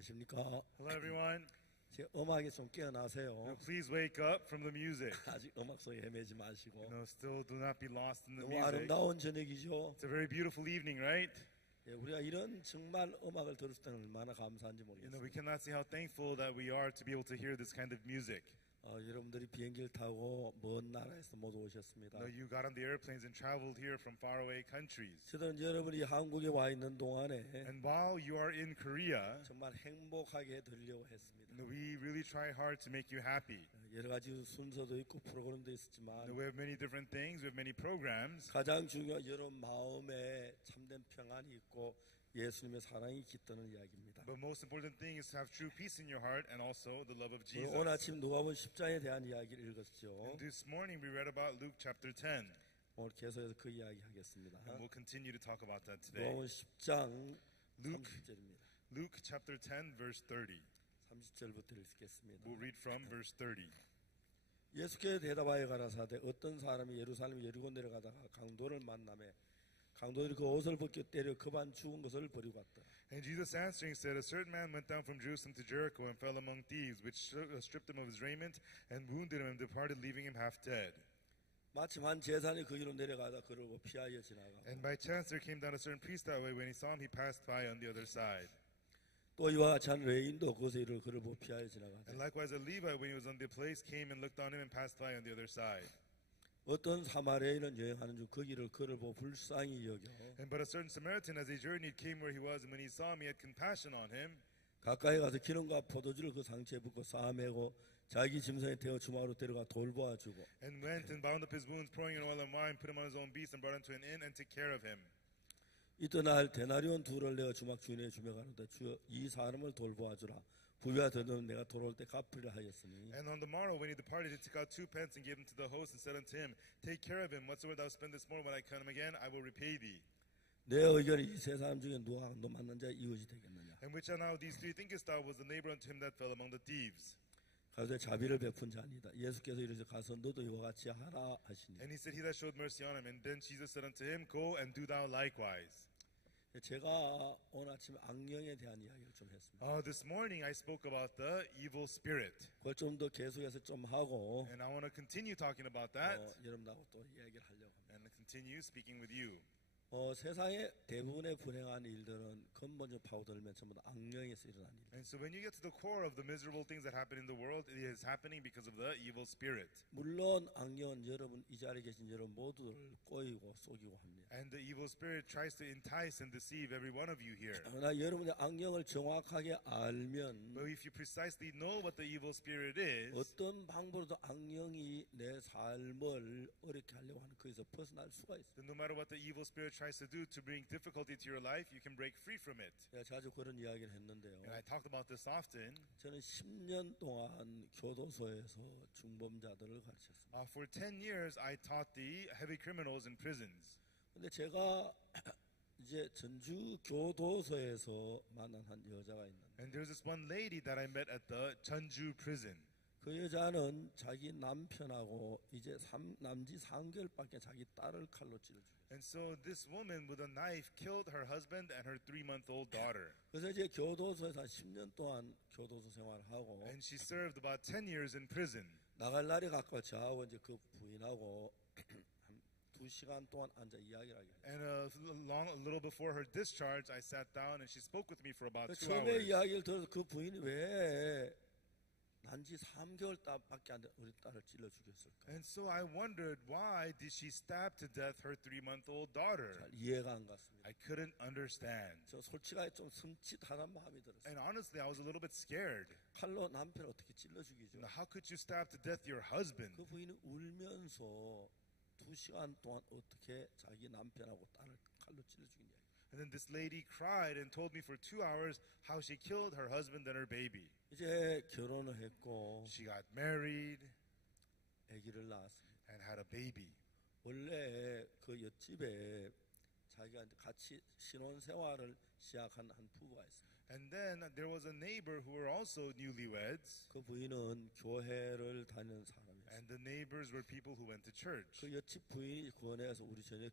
안녕하십니까. Hello, everyone. 제 음악에 좀 깨어나세요. Please wake up from the music. 아직 음악 속에 헤매지 마시고. Still do not be lost in the 너무 music. 아름다운 저녁이죠. It's a very beautiful evening, right? 예, 우리가 이런 정말 음악을 들을 때는 얼마나 감사한지 We 모르겠어요. cannot see how thankful that we are to be able to hear this kind of music. 여러분들이 비행기를 타고 먼 나라에서 모두 오셨습니다. You got on the airplanes and traveled here from faraway countries. 저는 여러분이 한국에 와 있는 동안에 And while you are in Korea, 정말 행복하게 들으려고 했습니다. we really try hard to make you happy. 여러 가지 순서도 있고 프로그램도 있었지만 We have many different things. We have many programs. 가장 중요한 여러분 마음에 참된 평안이 있고 예수님의 사랑이 깃드는 이야기입니다. But most important thing is to have true peace in your heart and also the love of Jesus. 오늘 아침 누가복음 10장에 대한 이야기를 읽었죠. This morning we read about Luke chapter 10. 오늘 계속해서 그 이야기 하겠습니다. And we'll continue to talk about that today. 누가복음 10장 Luke. 30절입니다. Luke chapter 10 verse 30. 30절부터 읽겠습니다. We'll read from verse 30. 예수께서 대답하여 가라사대 어떤 사람이 예루살렘 여리고 내려가다가 강도를 만나매 강도들이 그 옷을 벗겨 때려 급한 죽은 것을 버리고 갔다. And Jesus answering said, A certain man went down from Jerusalem to Jericho and fell among thieves, which stripped him of his raiment and wounded him and departed, leaving him half dead. 마침 한 제사장이 그 길로 내려가다 그를 피하여 지나가. And by chance there came down a certain priest that way. When he saw him, he passed by on the other side. 또 이와 같이 한 레인도 그것에 이르러 그를 피하여 지나가다. And likewise a Levite, when he was on the place, came and looked on him and passed by on the other side. 어떤 사마리아인은 여행하는 중 그 길을 그를 보고 불쌍히 여겨 And but a certain Samaritan, as he journeyed, came where he was, and when he saw him, he had compassion on him. 가까이 가서 기름과 포도주를 그 상처에 붓고 싸매고 자기 짐승에 태워 주마로 데려가 돌보아 주고 And went and bound up his wounds, pouring in oil and wine, put him on his own beast, and brought him to an inn and took care of him. 이튿날 데나리온 둘을 내어 주막 주인의 주며 가는데 주여 이 사람을 돌보아 주라 부유하 되면 내가 돌아올 때 갚으리라 하였으니 And on the morrow, when he departed, he took out 2 pence and gave them to the host and said unto him, Take care of him. Whatsoever thou spend this morning, when I come again, I will repay thee. 내 의견이 이 세 사람 중에 누가 너 만난 자의 이웃이 되겠느냐 And which are now these three thinkest thou was the neighbor unto him that fell among the thieves? 가서 자비를 베푼 자 아니다 예수께서 이르시되 가서 너도 이와 같이 하라 하시니 And he said, He that showed mercy on him. And then Jesus said unto him, Go and do thou likewise. 제가 오늘 아침에 악령에 대한 이야기를 좀 했습니다. This morning I spoke about the evil spirit. 그걸 좀 더 계속해서 좀 하고 And I want to continue talking about that. 여러분하고 또 이야기를 하려고 합니다. And continue speaking with you. 세상의 대부분의 불행한 일들은 근본적으로 파고들면 전부 다 악령에서 일어난 일. And so when you get to the core of the miserable things that happen in the world, it is happening because of the evil spirit. 물론 악령은 여러분 이 자리에 계신 여러분 모두를 꼬이고 속이고 합니다. And the evil spirit tries to entice and deceive every one of you here. 그러나 여러분의 악령을 정확하게 알면 But if you precisely know what the evil spirit is, 어떤 방법으로도 악령이 내 삶을 어렵게 하려고 하는 거기서 벗어날 수가 있어요. then no matter what the evil spirit tries to do to bring difficulty to your life, you can break free from it. 제가 자주 그런 이야기를 했는데요. And I talked about this often. 저는 10년 동안 교도소에서 중범자들을 가르쳤습니다. For 10 years, I taught the heavy criminals in prisons. 근데 제가 이제 전주 교도소에서 만난 한 여자가 있는데 And there's this one lady that I met at the Jeonju prison. 그 여자는 자기 남편하고 이제 남지 3개월밖에 자기 딸을 칼로 찔러 죽였어요. And so this woman with a knife killed her husband and her 3-month-old daughter. 그래서 이제 교도소에서 한 10년 동안 교도소 생활을 하고 And she served about 10 years in prison. 나갈 날이 가까워 저하고 이제 그 부인하고 한 2시간 동안 앉아 이야기를 하게 했어요. And a little before her discharge, I sat down and she spoke with me for about 2 처음에 hours. 이야기를 들어서 그 부인이 왜 난지 3개월 밖에 안 된 우리 딸을 찔러 죽였을까? And so I wondered, why did she stab to death her 3-month-old daughter? 잘 이해가 안 갔습니다. I couldn't understand. 저 솔직하게 좀 섬찟하단 마음이 들었어요. And honestly, I was a little bit scared. 칼로 남편을 어떻게 찔러 죽이죠? Now, how could you stab to death your husband? 그 부인은 울면서 2시간 동안 어떻게 자기 남편하고 딸을 칼로 찔러 죽인 이야기. And then this lady cried and told me for 2 hours how she killed her husband and her baby. 이제 결혼을 했고 She got married 아기를 낳았습니다. and had a baby. 원래 그 옆집에 자기가 같이 신혼 생활을 시작한 한 부부가 있습니다. And then there was a neighbor who were also newlyweds. 그 부인은 교회를 다니는 사람이었어요. And the neighbors were people who went to church. 그 옆집 부인이 권해서 우리 저녁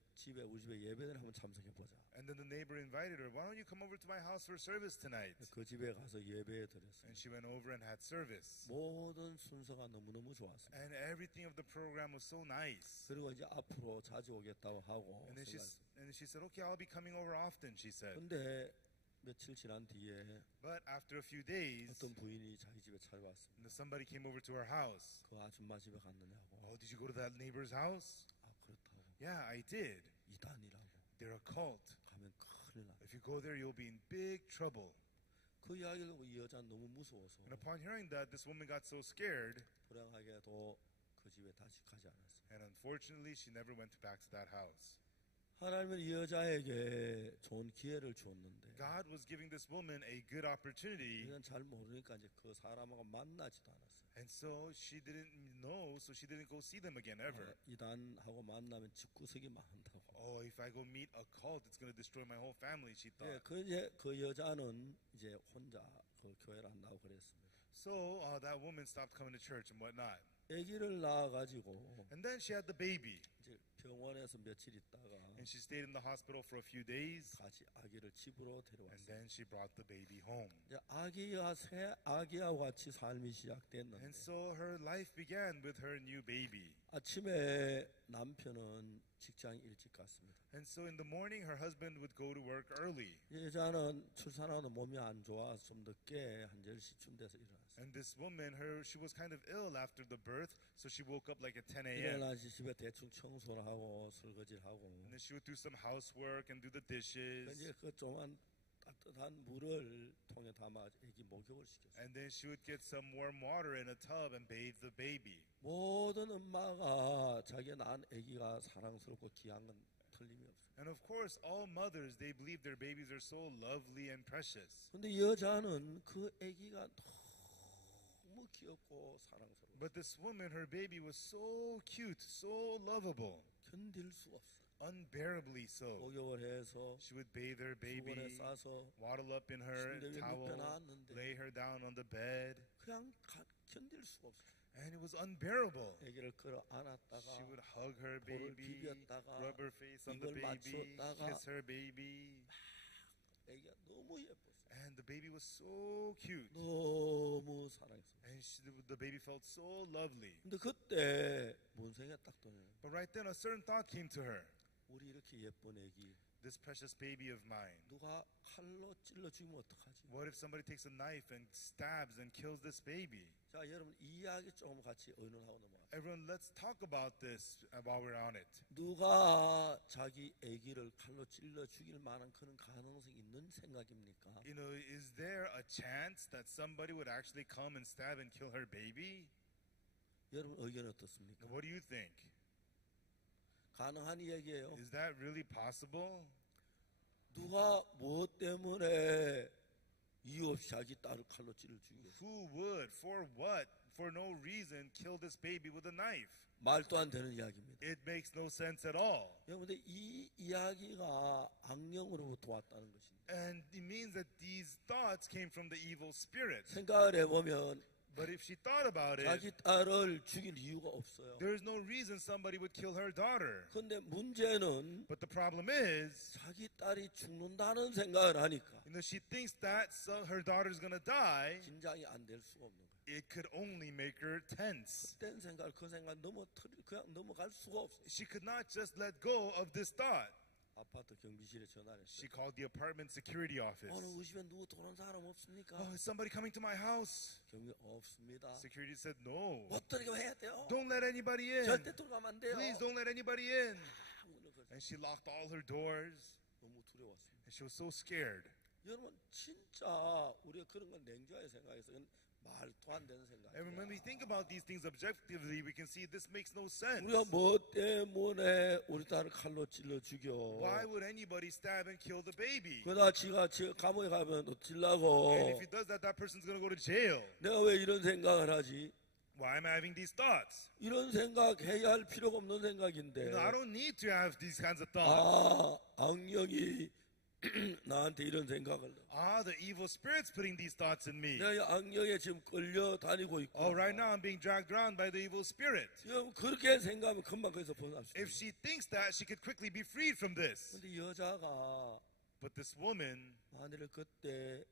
우리 집에 예배를 한번 참석해 보자. And then the neighbor invited her, why don't you come over to my house for service tonight? 그 집에 가서 예배에 드렸어요. And she went over and had service. 모든 순서가 너무너무 좋았습니다. And everything of the program was so nice. 그리고 이제 앞으로 자주 오겠다고 하고. And then she said, okay, I'll be coming over often, she said. 근데 며칠 지난 뒤에 But after a few days, 어떤 부인이 자기 집에 찾아왔습니다. somebody came over to our house. 그 아줌마 집에 갔느냐고. Oh, did you go to that neighbor's house? 아 그렇다고. Yeah, I did. 이단이라고. They're a cult. 가면 큰일 나. If you go there, you'll be in big trouble. 그 이야기를 듣고 이 여자는 너무 무서워서 And upon hearing that, this woman got so scared, 불행하게도 그 집에 다시 가지 않았어요. and unfortunately, she never went back to that house. 하나님은 이 여자에게 좋은 기회를 주었는데 God was giving this woman a good opportunity, 그냥 잘 모르니까 이제 그 사람하고 만나지도 않았어요. and so she didn't know, so she didn't go see them again ever. 이단하고 만나면 집구석이 망한다고. Oh, if I go meet a cult, it's going to destroy my whole family, she 예, thought. 그 여자는 이제 혼자 그 교회를 안 나오고 그랬습니다. So that woman stopped coming to church and whatnot. 아기를 낳아가지고 And then she had the baby, 이제 병원에서 며칠 있다가 and she stayed in the hospital for a few days, 같이 아기를 집으로 and 데려왔어요. then she brought the baby home. 이제 새 아기와 같이 삶이 시작됐는데 And so her life began with her new baby. 아침에 남편은 직장 일찍 갔습니다. And so in the morning, her husband would go to work early. 이 여자는 출산하고 몸이 안 좋아서 좀 늦게 한 10시쯤 돼서 일어났어요. And this woman, she was kind of ill after the birth, so she woke up like at 10 a.m. 일어나서 집에 대충 청소를 하고 설거지를 하고 And then she would do some housework and do the dishes. 이제 그 조그만 따뜻한 물을 통에 담아 애기 목욕을 시켰어요. And then she would get some warm water in a tub and bathe the baby. 모든 엄마가 자기가 낳은 애기가 사랑스럽고 귀한 건 틀림이 없어요. And of course, all mothers, they believe their babies are so lovely and precious. 근데 이 여자는 그 애기가 너무 귀엽고 사랑스러워. But this woman, her baby was so cute, so lovable, 견딜 수가 없어. unbearably so. 목욕을 해서 She would bathe her 수건에 baby, 싸서 waddle up in her 침대 위에 towel, 눕혀놨는데 lay her down on the bed, 그냥 견딜 수가 없어. and it was unbearable. 애기를 끌어 안았다가 She would hug her 볼을 baby, 비볐다가 rub her face on the 이걸 baby, 맞췄다가 kiss her baby, 애기가 너무 예뻤어. and the baby was so cute. 너무 사랑했어. And the baby felt so lovely. 근데 그때 뭔 생각 딱 드네요. But right then, a certain thought came to her. 우리 이렇게 예쁜 애기 This precious baby of mine. 누가 칼로 찔러 죽이면 어떡하지? What if somebody takes a knife and stabs and kills this baby? 자, 여러분 이 이야기 조금 같이 의논하고 넘어가. Everyone, let's talk about this while we're on it. 누가 자기 애기를 칼로 찔러 죽일 만한 그런 가능성이 있는 생각입니까? You know, is there a chance that somebody would actually come and stab and kill her baby? 여러분 의견 어떻습니까? What do you think? 가능한 이야기예요. Is that really possible? 누가 무엇 때문에 이유 없이 자기 딸을 칼로 찔러 죽이겠어요? Who would, for what, for no reason, kill this baby with a knife? 말도 안 되는 이야기입니다. It makes no sense at all. 여러분들 이 이야기가 악령으로부터 왔다는 것입니다. And it means that these thoughts came from the evil spirit. 생각을 해보면 But if she thought about it, 자기 딸을 죽일 이유가 없어요. there is no reason somebody would kill her daughter. 그런데 문제는 But the problem is, 자기 딸이 죽는다는 생각을 하니까 she thinks that her daughter is going to die. 긴장이 안 될 수가 없는 거예요. It could only make her tense. 그땐 생각, 그 생각 그냥 넘어갈 수가 없어요. She could not just let go of this thought. 아파트 경비실에 전화를 She 했어요. called the apartment security office. 오늘 우리 집에 누구 들어온 사람 없습니까? Oh, is somebody coming to my house? 경비 없습니다. Security said no. 못 들어가게 해야 돼요. Don't let anybody in. 절대 들어가면 안 돼요. Please don't let anybody in. 문을 걸었어요. And she locked all her doors. 너무 두려웠습니다. And she was so scared. 여러분 진짜 우리가 그런 걸 냉정하게 생각해서 말도 안 되는 생각이야. And when we think about these things objectively, we can see this makes no sense. 우리가 뭐 때문에 우리 딸을 칼로 찔러 죽여? Why would anybody stab and kill the baby? 그러다 지가 감옥에 가면 어쩌려고? And if he does that, that person's going to go to jail. 내가 왜 이런 생각을 하지? Why am I having these thoughts? 이런 생각해야 할 필요가 없는 생각인데. I don't need to have these kinds of thoughts. 악령이 나한테 이런 생각을 the evil spirit's putting these thoughts in me. 내가 악령에 지금 끌려 다니고 있고 Oh, right now I'm being dragged around by the evil spirit. 그렇게 생각하면 금방 거기서 벗어날 수 If 있어요. she thinks that, she could quickly be freed from this. 근데 여자가 But this woman, 만일 그때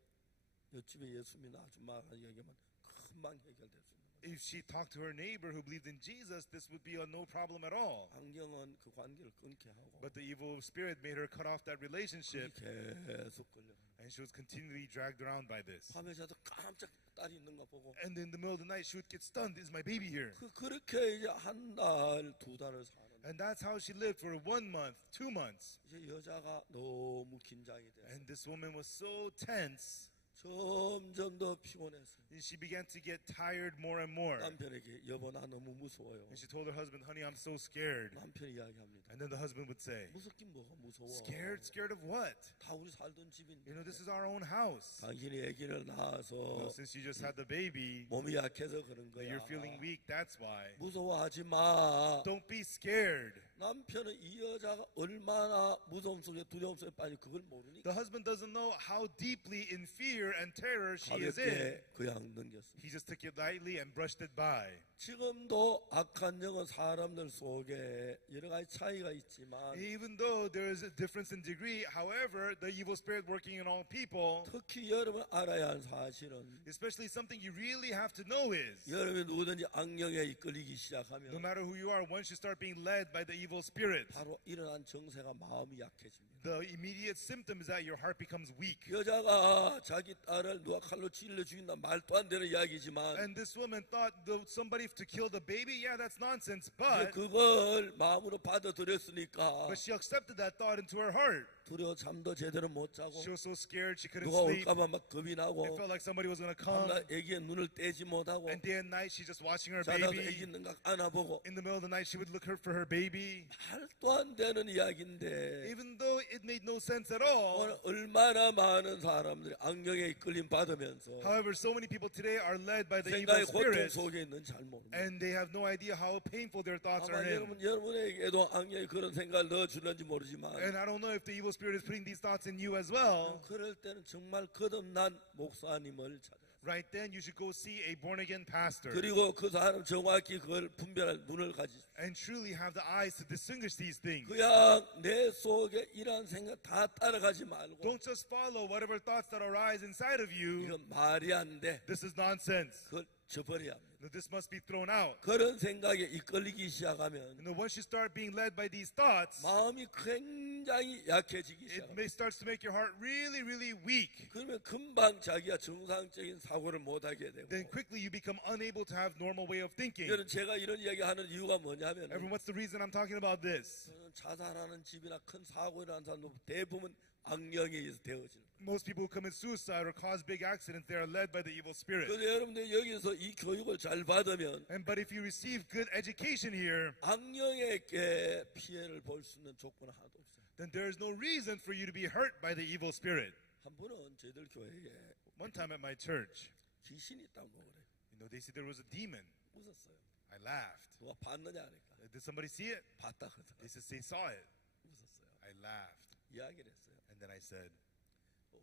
옆집에 예수 믿는 아줌마가 얘기하면 금방 해결될 수 있는 거예요. if she talked to her neighbor who believed in Jesus, this would be no problem at all. 악령은 그 관계를 끊게 하고 But the evil spirit made her cut off that relationship, 계속 끌려. and she was continually dragged around by this. 밤에 자도 깜짝 딸이 있는 거 보고 And in the middle of the night, she would get stunned. Is my baby here? 그렇게 이제 한 달, 두 달을 사는. And that's how she lived for 1 month, 2 months. 이제 여자가 너무 긴장이 돼. And this woman was so tense. 점점 더 피곤했어요. She began to get tired more and more. 남편에게 여보 나 너무 무서워요. And she told her husband, honey, I'm so scared. 남편이 이야기합니다. And then the husband would say, 무섭긴 뭐가 무서워. scared? Scared of what? 다 우리 살던 집인데. You know, this is our own house. 당신이 아기를 낳아서 Since you just had the baby, 몸이 약해서 그런 거야. you're feeling weak, that's why. 무서워하지 마. Don't be scared. 남편은 이 여자가 얼마나 무서움 속에 두려움 속에 빠져 그걸 모르니까 The husband doesn't know how deeply in fear and terror she is in. 가볍게 그냥 넘겼습니다. He just took it lightly and brushed it by. 지금도 악한 영은 사람들 속에 여러 가지 차이가 있지만 Even though there is a difference in degree, however, the evil spirit working in all people, 특히 여러분 알아야 할 사실은 especially something you really have to know is, 여러분이 누구든지 악령에 이끌리기 no 시작하면 matter who you are, once you start being led by the evil spirit, 바로 일어난 정세가 마음이 약해집니다. the immediate symptom is that your heart becomes weak. 여자가 자기 딸을 누가 칼로 찔러 죽인다 말도 안 되는 이야기지만 And this woman thought somebody to kill the baby, yeah, that's nonsense, 이제 but 그걸 마음으로 받아들였으니까 she accepted that thought into her heart. 두려워 잠도 제대로 못 자고 She was so scared she couldn't 누가 sleep. 올까봐 막 겁이 It 나고 felt like somebody was going to come. 밤낮 애기의 눈을 떼지 못하고 And day and night, she's just watching her 자다가 baby. 애기 있는가 안아보고 In the middle of the night, she would look for her baby. 말도 안 되는 이야기인데 Even though it made no sense at all. 오늘 얼마나 많은 사람들이 악령에 이끌림 받으면서 However, so many people today are led by the evil 생각의 고통 spirit, 속에 있는지 잘 모릅니다. and they have no idea how painful their thoughts 아마 are in. 여러분에게도 악령이 그런 생각을 넣어주는지 모르지만 And I don't know if the evil spirit is putting these thoughts in you as well. 그럴 때는 정말 거듭난 목사님을 찾아요. Right then, you should go see a born-again pastor 그리고 그 사람 정확히 그걸 분별할 눈을 가지고 and truly have the eyes to distinguish these things. 그냥 내 속에 이러한 생각 다 따라가지 말고 Don't just follow whatever thoughts that arise inside of you. 이건 말이 안 돼. This is nonsense. 그걸 저버려야 합니다. This must be thrown out. 그런 생각에 이끌리기 시작하면 And then once you start being led by these thoughts, 마음이 굉장히 약해지기 it 시작합니다. starts to make your heart really, really weak. 그러면 금방 자기가 정상적인 사고를 못하게 되고 Then quickly you become unable to have normal way of thinking. 여러분 제가 이런 이야기하는 이유가 뭐냐면 Everyone, what's the reason I'm talking about this? 자살하는 집이나 큰 사고 일어난 사람도 대부분 악령에 의해서 되어지는 거예요. Most people who commit suicide or cause big accidents, they are led by the evil spirit. 그래서 여러분들 여기서 이 교육을 잘 받으면 But if you receive good education here, 악령에게 피해를 볼 수 있는 조건은 하나도 없어요. then there is no reason for you to be hurt by the evil spirit. 한 분은 저희들 교회에 One time at my church, 귀신이 있다고 그래요. they said there was a demon. 웃었어요. I laughed. 누가 봤느냐 하니까 Did somebody see it? 봤다 그러더라고요. They said they saw it. 웃었어요. I laughed. 이야기를 했어요. And then I said,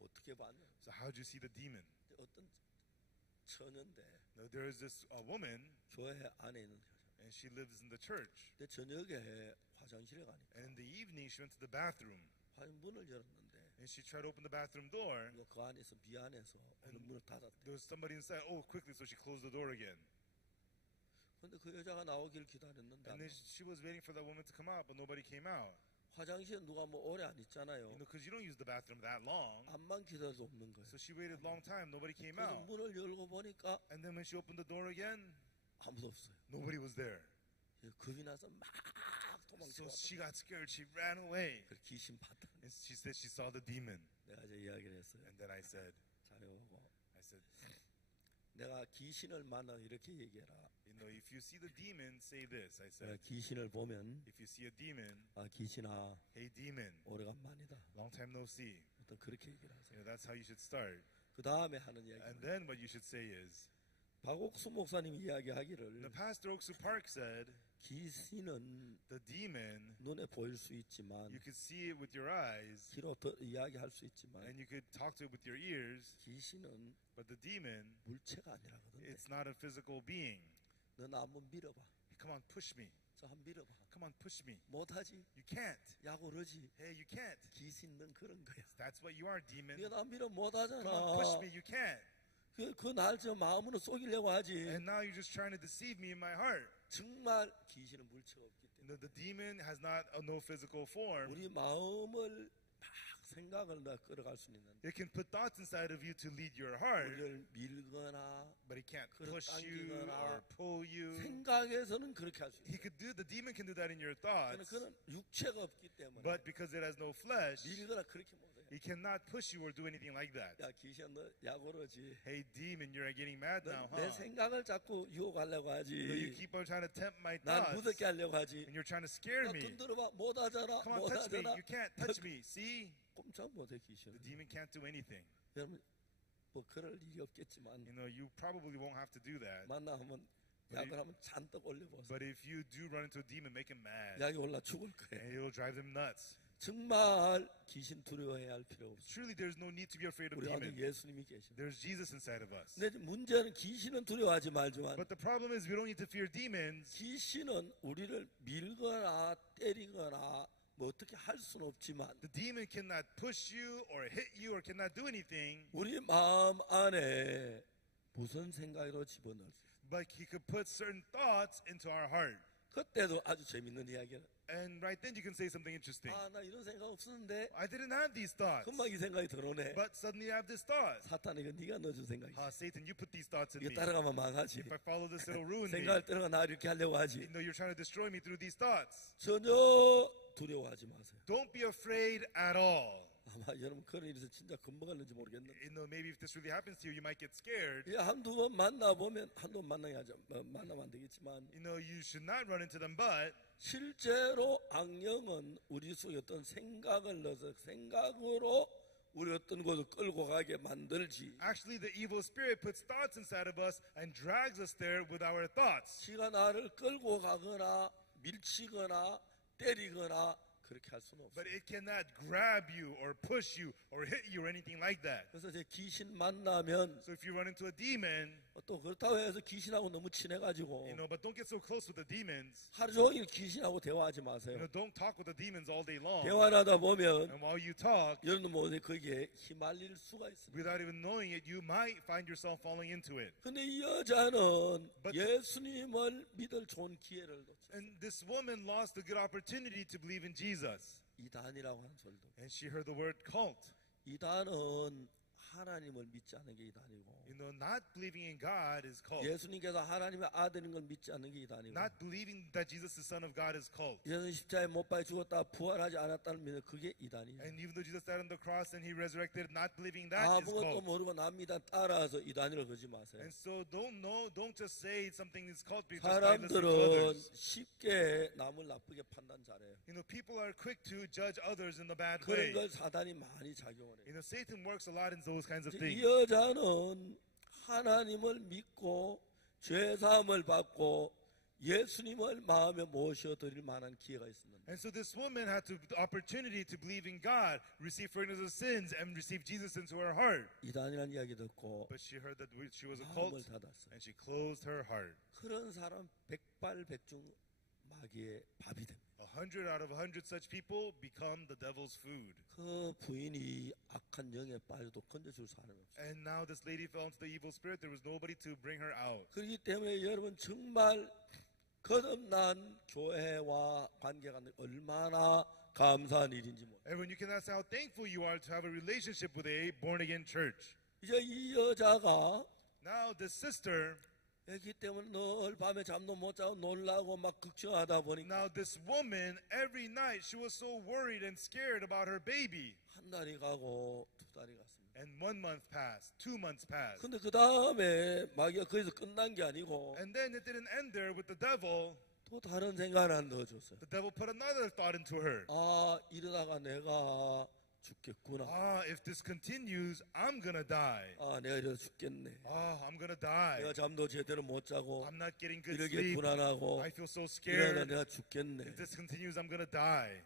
어떻게 봤냐? so how'd you see the demon? 어떤 처녀인데 No, there is this woman, 교회 안에 있는 여자. and she lives in the church. 근데 저녁에 화장실에 가니까 And in the evening, she went to the bathroom. 문을 열었는데 And she tried to open the bathroom door. 이거 그 안에서 미안해서 문을 닫았대. There was somebody inside. Oh, quickly, so she closed the door again. 근데 그 여자가 나오길 기다렸는데 And then she was waiting for that woman to come out, but nobody came out. 화장실에 누가 뭐 오래 안 있잖아요. Because you don't use the bathroom that long. 안만 기다려도 없는 거예요. So she waited a long time. Nobody came 그래서 out. 문을 열고 보니까 And then when she opened the door again, 아무도 없어요. nobody was there. 겁이 나서 막 So 도망쳐. she got scared. She ran away. 그 귀신 봤다. And she said she saw the demon. 내가 이제 이야기를 했어요. And then I said, 자료보고 I said, 내가 귀신을 만나 이렇게 얘기해라. if you see the demon, say this. I 내가 said, 귀신을 보면 if you see a demon, 아 귀신아 hey demon, 오래간만이다. long time no see. 어떤 그렇게 얘기를 하세요. That's how you should start. 그 다음에 하는 And 이야기. then what you should say is, 박옥수 목사님 이야기하기를 the pastor Oksu Park said, 귀신은 The demon, 눈에 보일 수 있지만 you could see it with your eyes, 귀로 이야기할 수 있지만 and you could talk to it with your ears, 귀신은 but the demon, 물체가 아니라거든요. it's not a physical being. 너 나 한번 밀어봐. Come on, push me. 저 한번 밀어봐. Come on, push me. 못하지? You can't. 야구르지. Hey, you can't. 귀신은 그런 거야. That's what you are, demon. 네가 나 밀어 Come on, push me. 못하잖아. You can't. 그날 저 마음으로 속이려고 하지. And now you're just trying to deceive me in my heart. 정말 귀신은 물체가 없기 때문에 The demon has not no physical form. 우리 마음을 막 생각을 다 끌어갈 수 있는 It can put thoughts inside of you to lead your heart, 우리를 밀거나 but it can't 그걸 push you 당기거나 or pull you. 생각에서는 그렇게 할 수 He 있어요. could do. The demon can do that in your 저는 thoughts, 그는 육체가 없기 때문에 but because it has no flesh, 밀거나 그렇게 못해요. he cannot push you or do anything like that. 야 귀신 너 야구르지. Hey, demon, you're getting mad now, 내 huh? 생각을 자꾸 유혹하려고 You 하지. keep on trying to tempt my 난 thoughts, 무섭게 하려고 하지. and you're trying to scare 야, me. 돈 들어봐. 못하잖아. Come on, touch me. 못하잖아. You can't touch me. See, 꼼짝 못해 귀신. the demon can't do anything. 여러분 뭐 그럴 일이 없겠지만 You know, you probably won't have to do that. 만나면 약을 하면 잔뜩 올려보세요. But if you do run into a demon, make him mad, 약이 올라 죽을 거예요. and it'll drive them nuts. 정말 귀신 두려워해야 할 필요 없어요. Truly, there's no need to be afraid of 우리 안에 demons. 예수님이 계십니다. There's Jesus inside of us. 근데 문제는 귀신은 두려워하지 말지만 But the problem is we don't need to fear demons. 귀신은 우리를 밀거나 때리거나 뭐 어떻게 할 수는 없지만 The demon cannot push you or hit you or cannot do anything, 우리 마음 안에 무슨 생각으로 집어넣을 수 있어요. but he could put certain thoughts into our heart. 그때도 아주 재밌는 이야기는 And right then you can say something interesting. 나 이런 생각 없었는데 I didn't have these thoughts, 금방 이 생각이 들어오네. but suddenly I have this thought. 사탄 이거 네가 넣어준 생각이야. Satan, you put these thoughts in 이거 me. 따라가면 망하지. If I follow this, it'll ruin me. 생각을 따라가 나 이렇게 하려고 하지. You know, you're trying to destroy me through these thoughts. 전혀 두려워하지 마세요. Don't be afraid at all. 아마 여러분 그런 일에서 진짜 겁먹었는지 모르겠는데 You know, maybe if this really happens to you, you might get scared. 한두 번 만나보면 한두 번 만나면 안 되겠지만 You know, you should not run into them, but 실제로 악령은 우리 속에 어떤 생각을 넣어서 생각으로 우리 어떤 곳을 끌고 가게 만들지. actually the evil spirit puts thoughts inside of us and drags us there with our thoughts. 지가 나를 끌고 가거나 밀치거나 때리거나 그렇게 할 수는 없어요. But it cannot grab you or push you or hit you or anything like that. 그래서 제 귀신 만나면 So if you run into a demon, 또 그렇다고 해서 귀신하고 너무 친해가지고 you know, but don't get so close with the demons. 하루 종일 귀신하고 대화하지 You 마세요. know, don't talk with the demons all day long. 대화를 하다 보면 And while you talk, 여러분도 모르게 거기에 휘말릴 수가 있습니다. without even knowing it, you might find yourself falling into it. 근데 이 여자는 But- 예수님을 믿을 좋은 기회를 놓쳤어요. And this woman lost a good opportunity to believe in Jesus. 이단이라고 하는 소리도. And she heard the word cult. 이단은 하나님을 믿지 않는 게 이단이고 You know, not believing in God is cult. 예수님께서 하나님의 아들인 걸 믿지 않는 게 이단이고 Not believing that Jesus, the Son of God, is cult. 예수님 십자가에 못 박혀 죽었다 부활하지 않았다는 믿는 그게 이단이에요. And even though Jesus died on the cross and he resurrected, not believing that is 아무것도 cult. 모르고 남이단 따라서 이단이라고 그러지 마세요. And so don't just say something is cult because by listening to 사람들은 others. 쉽게 남을 나쁘게 판단 잘해요. You know, people are quick to judge others in the bad way. 그런 걸 사단이 많이 작용을 해요. You know, Satan works a lot in those kinds of 이 things. 여자는 하나님을 믿고 죄사함을 받고 예수님을 마음에 모셔드릴 만한 기회가 있었는데 And so this woman had the opportunity to believe in God, receive forgiveness of sins, and receive Jesus into her heart. 이단이라는 이야기 듣고 But she heard that she was a 마음을 cult, 닫았어요. and she closed her heart. 그런 사람 백발백중 마귀의 밥이 됩니다. 100 out of 100 such people become the devil's food. 그 부인이 악한 영에 빠져도 건져줄 사람이 없어요. And now this lady fell into the evil spirit. There was nobody to bring her out. 그렇기 때문에 여러분 정말 거듭난 교회와 관계가 얼마나 감사한 일인지 몰라요. And when you cannot say how thankful you are to have a relationship with a born-again church. 이제 이 여자가 Now this sister, 애기 때문에 늘 밤에 잠도 못 자고 놀라고 막 걱정하다 보니까 now this woman, every night she was so worried and scared about her baby. 한 달이 가고 두 달이 갔습니다. And 1 month passed, 2 months passed. 근데 그 다음에 마귀가 거기서 끝난 게 아니고 And then it didn't end there with the devil. 또 다른 생각을 하나 넣어줬어요. The devil put another thought into her. 이러다가 내가 죽겠구나. If this continues, I'm gonna die. 내가 이래서 죽겠네. I'm gonna die. 내가 잠도 제대로 못 자고 I'm not getting good 이렇게 sleep. 불안하고 I feel so 이러다 scared. 내가 죽겠네. If this continues, I'm gonna die.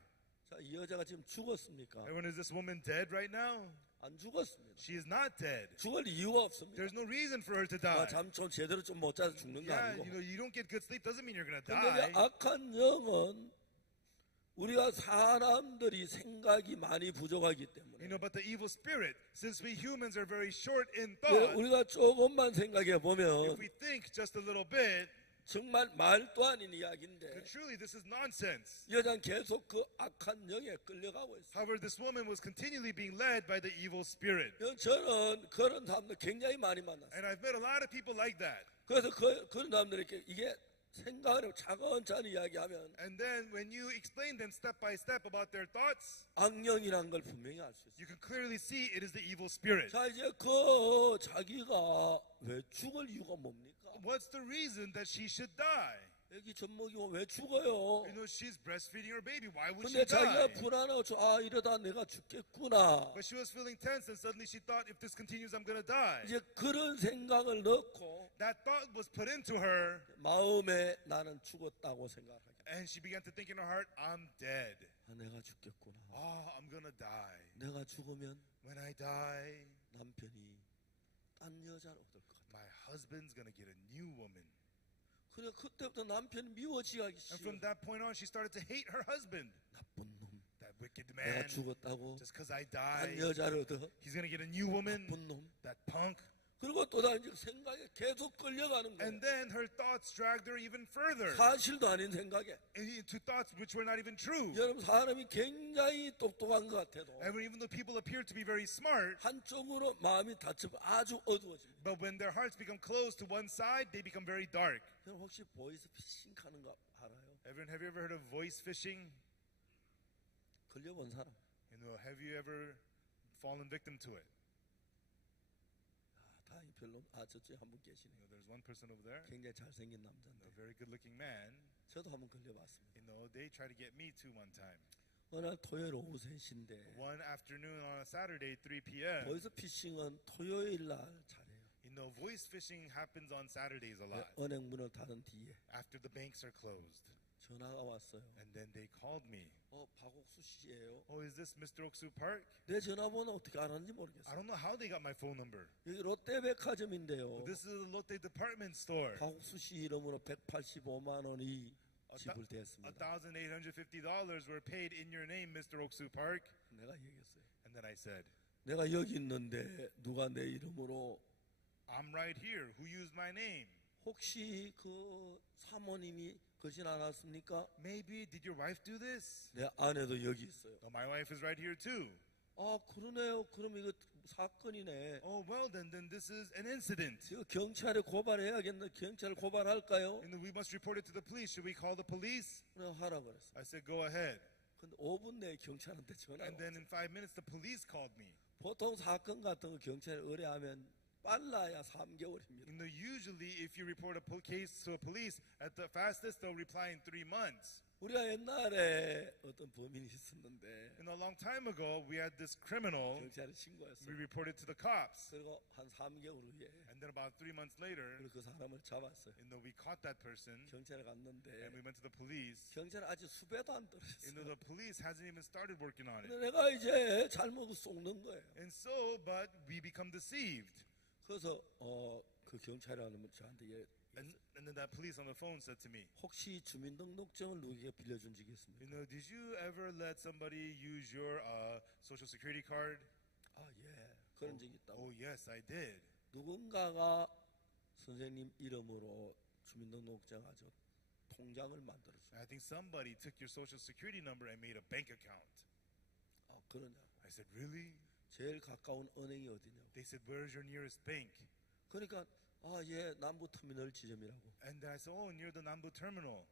자, 이 여자가 지금 죽었습니까? Everyone, is this woman dead right now? 안 죽었습니다. She is not dead. 죽을 이유가 없습니다. There's no reason for her to die. 잠 좀 제대로 좀 못 자서 죽는 거 Yeah, 아니고. you don't get good sleep doesn't mean you're gonna 근데 die. 이제 악한 영은 우리가 사람들이 생각이 많이 부족하기 때문에 But the evil spirit, since we humans are very short in 예, thought, 우리가 조금만 생각해 if 보면 we think just a little bit, 정말 말도 아닌 이야기인데 then truly this is nonsense. 이 여자는 계속 그 악한 영에 끌려가고 있어요. However, this woman was continually being led by the evil spirit. 저는 그런 사람들 굉장히 많이 만났어요. And I've met a lot of people like that. 그래서 그런 사람들에게 이게 생각을 차근차근 이야기하면 And then when you explain them step by step about their thoughts, 악령이라는 걸 분명히 알 수 있어요. you can clearly see it is the evil spirit. 자, 이제 자기가 왜 죽을 이유가 뭡니까? What's the reason that she should die? 애기 젖먹이고 왜 죽어요? She's breastfeeding her baby. Why would 근데 she die? 자기가 불안하고 이러다 내가 죽겠구나. But she was feeling tense, and suddenly she thought, if this continues, I'm going to die. 이제 그런 생각을 넣고 That thought was put into her, 마음에 나는 죽었다고 생각하게. and she began to think in her heart, I'm dead. 내가 죽겠구나. I'm going to die. 내가 죽으면 When I die, 남편이 딴 여자를 얻을 것 같아. my husband's going to get a new woman. 그래 그때부터 남편이 미워지기 And 시작해. from that point on, she started to hate her husband. 나쁜 놈. That wicked 내가 man. 죽었다고 Just because I 딴 die, 여자를 얻어. he's going to get a new woman. 나쁜 놈. That punk. 그리고 또 다른 생각에 계속 끌려가는 거예요. And then her thoughts dragged her even further 사실도 아닌 생각에. into thoughts which were not even true. 여러분 사람이 굉장히 똑똑한 것 같아도 And even though people appear to be very smart, 한쪽으로 마음이 닫히면 아주 어두워집니다. but when their hearts become closed to one side, they become very dark. 여러분 혹시 보이스피싱 하는 거 알아요? Have you ever heard of voice fishing? 걸려본 사람. Have you ever fallen victim to it? 다행히 별로 저쪽에 한 분 계시네요. There's one person over there, 굉장히 잘생긴 a 남자인데 very good-looking man. 저도 한번 걸려봤습니다. They tried to get me too one time. 어느 날 토요일 오후 3시인데 One afternoon on a Saturday, 3 p.m. 보이스피싱은 토요일 날 잘해요. Voice fishing happens on Saturdays a lot 은행 문을 닫은 뒤에 after the banks are closed. 전화가 왔어요. And then they called me. 박옥수 씨예요. Is this Mr. Oksu Park? 내 전화번호 어떻게 알았는지 I 모르겠어요. don't know how they got my phone number. 여기 롯데백화점인데요. This is a Lotte department store. 박옥수 씨 이름으로 185만 원이 $1,850 지불됐습니다. were paid in your name, Mr. Oksu Park. 내가 얘기했어요. And then I said, 내가 여기 있는데 누가 내 이름으로 I'm right here. Who used my name? 혹시 그 사모님이 그러진 않았습니까? Maybe did your wife do this? 내 아내도 여기 있어요. No, my wife is right here too. 그러네요. 그럼 이거 사건이네. Well then this is an incident. 이거 경찰에 고발해야겠네. 경찰 고발할까요? And we must report it to the police. Should we call the police? 그래 하라 그랬어. I said, go ahead. 근데 5분 내에 경찰한테 전화가 And then 왔어요. in 5 minutes, the police called me. 보통 사건 같은 거 경찰에 의뢰하면 빨라야 3개월입니다. Usually, if you report a case to a police, at the fastest, they'll reply in 3 months. 우리가 옛날에 어떤 범인이 있었는데 A long time ago, we had this criminal. 경찰에 We 신고했어요. reported to the cops. 그리고 한 3개월 후에 And then about 3 months later, 그 사람을 잡았어요. we caught that person. 경찰에 갔는데 And we went to the police. 경찰 아직 수배도 안 떨어졌어요. The police hasn't even started working on it. 근데 내가 이제 잘못 속는 거예요. And so, but we become deceived. 그래서 그 경찰이라는 저한테 And then that police on the phone said to me, 혹시 주민등록증을 누구에게 빌려준 적이 있습니까? did you ever let somebody use your social security card? 예, 그런 적이 있다고. Yes, I did. 누군가가 선생님 이름으로 주민등록증 아주 통장을 만들었어요. I think somebody took your social security number and made a bank account. 그러냐고. I said, really? 제일 가까운 은행이 어디냐고. They said, where's your nearest bank? 그러니까 예, 남부터미널 지점이라고. And I said, near the Nambu terminal.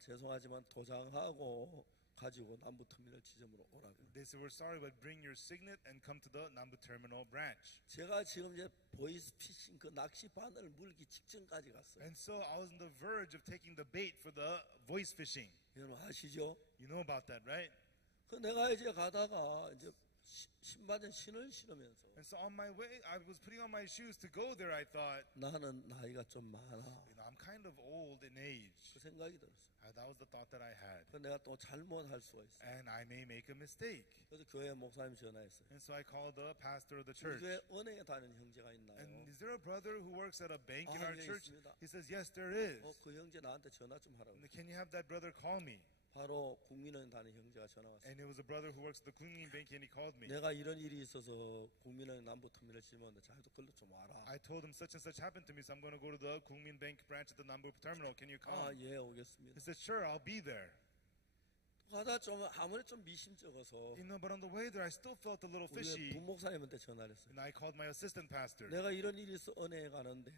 죄송하지만 도장하고 가지고 남부터미널 지점으로 오라고. They said, we're sorry, but bring your signet and come to the Nambu terminal branch. 제가 지금 이제 보이스피싱 그 낚시 바늘 물기 직전까지 갔어요. And so I was on the verge of taking the bait for the voice fishing. 여러분 아시죠? You know about that, right? 그 내가 이제 가다가 이제 신발에 신을 신으면서 And so on my way, I was putting on my shoes to go there. I thought, 나는 나이가 좀 많아. I'm kind of old in age. 그 생각이 들었어요. That was the thought that I had. 그 내가 또 잘못할 수가 있어. And I may make a mistake. 그래서 교회 목사님 전화했어요. And so I called the pastor of the 우리 church. 교회 은행에 다니는 형제가 있나요? And is there a brother who works at a bank in 아, our 예, church? 있습니다. He says, yes, there is. 그 형제 나한테 전화 좀 하라고. Can you have that brother call me? 바로 국민은행 다니는 형제가 전화 왔어요. And it was a brother who works at the Kunmin Bank, and he called me. 내가 이런 일이 있어서 국민은행 남부터미널 심었는데 자기도 걸로 좀 와라. I told him such and such happened to me, so I'm going to go to the Kunmin Bank branch at the Nambu terminal. Can you come? 아, 예, 오겠습니다. He said, sure, I'll be there. 가다 좀 아무리 좀 미심쩍어서 But on the way there, I still felt a little 우리 fishy. 부목사님한테 전화를 했어요. And I called my assistant pastor. 내가 이런 일이 있어 은행에 가는데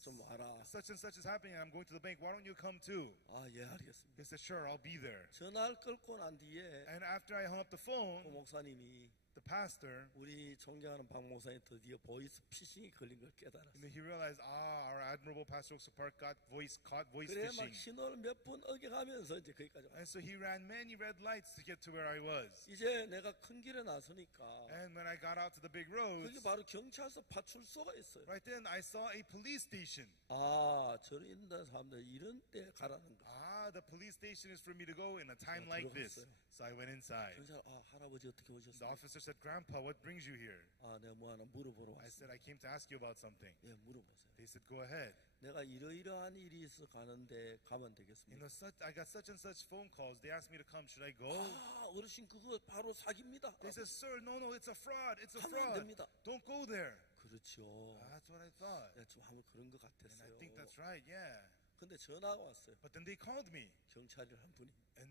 좀 와라. Such and such is happening, and I'm going to the bank. Why don't you come too? 아, 예, 알겠습니다. He said, sure, I'll be there. 전화를 끊고 난 뒤에 And after I hung up the phone, 부목사님이 the pastor, 우리 존경하는 박 목사님 드디어 보이스 피싱이 걸린 걸 깨달았어요. he realized, our admirable Pastor Oak Park got caught voice 그래 fishing. 막 신호를 몇 분 어겨가면서 이제 거기까지 왔어요. And so he ran many red lights to get to where I was. 이제 내가 큰 길에 나서니까 And when I got out to the big 그게 roads, 바로 경찰서 파출소가 있어요. right then I saw a police station. 아, 저런 있는 사람들 이런 때 가라는 거. The police station is for me to go in a time like this. 들어갔어요. So I went inside. 경찰, 아, 할아버지 어떻게 The 오셨어요? officer said, Grandpa, what brings you here? 아, 내가 뭐 하나 물어보러 I 왔어요. said, I came to ask you about something. 예, 물어보세요. They said, go ahead. 내가 이러이러한 일이 있어 가는데 가면 되겠습니까? I got such and such phone calls. They asked me to come. Should I go? 아, 어르신 그거 바로 사기입니다. They said, sir, no, it's a fraud. It's a 가면 안 fraud. 됩니다. Don't go there. 그렇죠. That's what I thought. 네, 좀 하면 그런 것 And I 같았어요. think that's right, yeah. 근데 전화가 왔어요. But then they called me. 경찰이 한 분이. And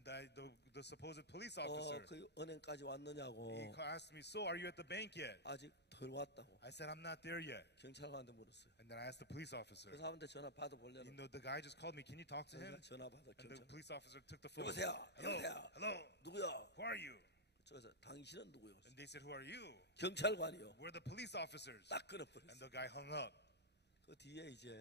the supposed police officer, 그 은행까지 왔느냐고. he asked me, so are you at the bank yet? 아직 덜 왔다고. I said, I'm not there yet. 경찰관한테 물었어요. And then I asked the police officer. 그 사람한테 전화 받아보려는. The guy just called me. Can you talk to him? 내가 전화 받아 And the 경찰. police officer took the phone. 여보세요. Hello, 여보세요. hello. 누구야? Who are you? 그래서 당신은 누구요? And they said, who are you? 경찰관이요. We're the police officers. 딱 And 끊어버렸어. the guy hung up. 그 뒤에 이제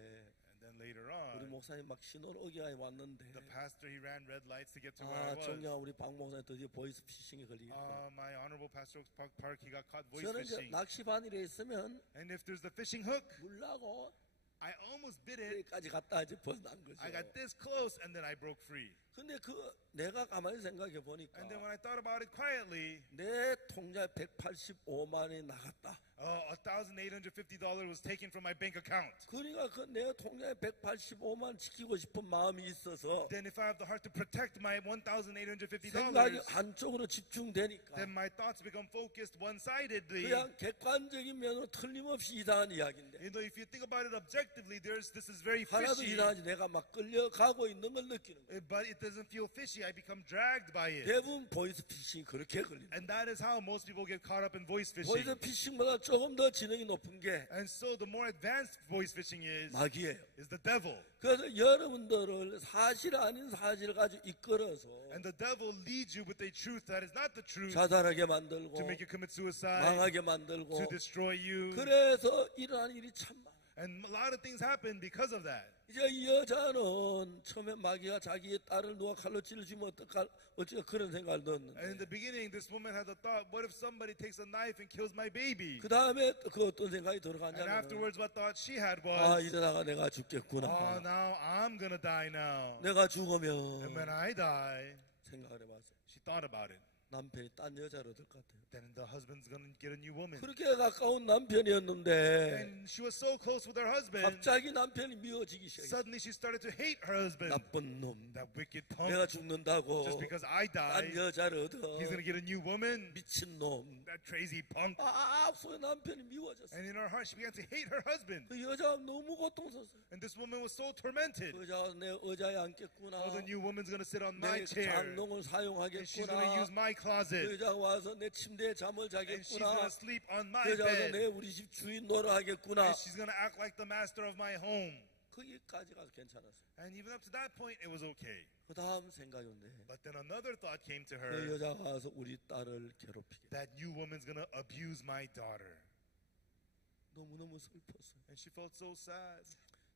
And then later 우리 on, 목사님 막 신호를 어기하게 왔는데. the pastor, he ran red lights to get to where I 아, was. 존경한 우리 박 목사님 드디어 보이스 피싱에 걸리겠구나. My honorable Pastor Oak Park, he got caught voice 저는 이제 fishing. 낚시 바늘에 있으면 And if there's the fishing hook, 물라고 I almost bit it. 여기까지 갔다 이제 벗어난 거죠. I got this close, and then I broke free. 근데 그 내가 가만히 생각해 보니까 And then when I thought about it quietly, 내 통장에 185만 원이 나갔다. $1,850 was taken from my bank account. 그러니까 그 내 통장에 185만 지키고 싶은 마음이 있어서 Then if I have the heart to protect my $1,850, 생각이 한쪽으로 집중되니까 then my thoughts become focused one-sidedly. 그냥 객관적인 면으로 틀림없이 이상한 이야기인데 If you think about it objectively, this is very 하나도 fishy. 이상하지. 내가 막 끌려가고 있는 걸 느끼는 거야. But it doesn't feel fishy. I become dragged by it. 대부분 보이스 피싱이 그렇게 걸리는 거야. And that is how most people get caught up in voice fishing. 보이스 피싱보다 조금 더 지능이 높은 게 And so the more advanced voice fishing 마귀예요. is the devil. 그래서 여러분들을 사실 아닌 사실을 가지고 이끌어서 And the devil leads you with a truth that is not the truth 자살하게 만들고 to make you commit suicide, 망하게 만들고 to destroy you. 그래서 일어나는 일이 참 많아. And a lot of things happen because of that. 이제 이 여자는 처음에 마귀가 자기의 딸을 누가 칼로 찔러주면 어찌가 그런 생각을 And in 넣었는데 the beginning, this woman had the thought, what if somebody takes a knife and kills my baby? 그 다음에 그 어떤 생각이 And 들어가냐면 afterwards, what thought she had 아 was, 이러다가 내가 oh, 죽겠구나. now I'm going to die now. 내가 And 죽으면 when I die, 생각을 해봤어요. she thought about it. 남편이 딴 여자를 얻을 것 같아요. Then the husband's going to get a new woman. 그렇게 가까운 남편이었는데 And she was so close with her husband, 갑자기 남편이 미워지기 시작했어요. suddenly she started to hate her husband. 나쁜 놈. That wicked 내가 punk. 죽는다고 Just because I 딴 die, 여자를 얻어. he's going to get a new woman. 미친 놈. That crazy punk. 앞서 남편이 미워졌어. And in her heart, she began to hate her husband. 그 여자가 너무 고통스러웠어요. And this woman was so tormented. 그 여자가 내 의자에 앉겠구나. Oh, the new woman's going to sit on my 내 chair. 장롱을 And she's going to use 사용하겠구나. my 그 closet. 여자가 와서 내 침대에 잠을 And she's going 자겠구나. to sleep on my 그 여자가 내 bed. 우리 집 주인 노릇 하겠구나. And she's going to act like the master of my home. 거기까지 가서 괜찮았어요. And even up to that point, it was okay. 그 다음 생각인데 But then another thought came to 그 her. 여자가 와서 우리 딸을 괴롭히게. That new woman's going to abuse my daughter. 너무너무 슬펐어요. And she felt so sad.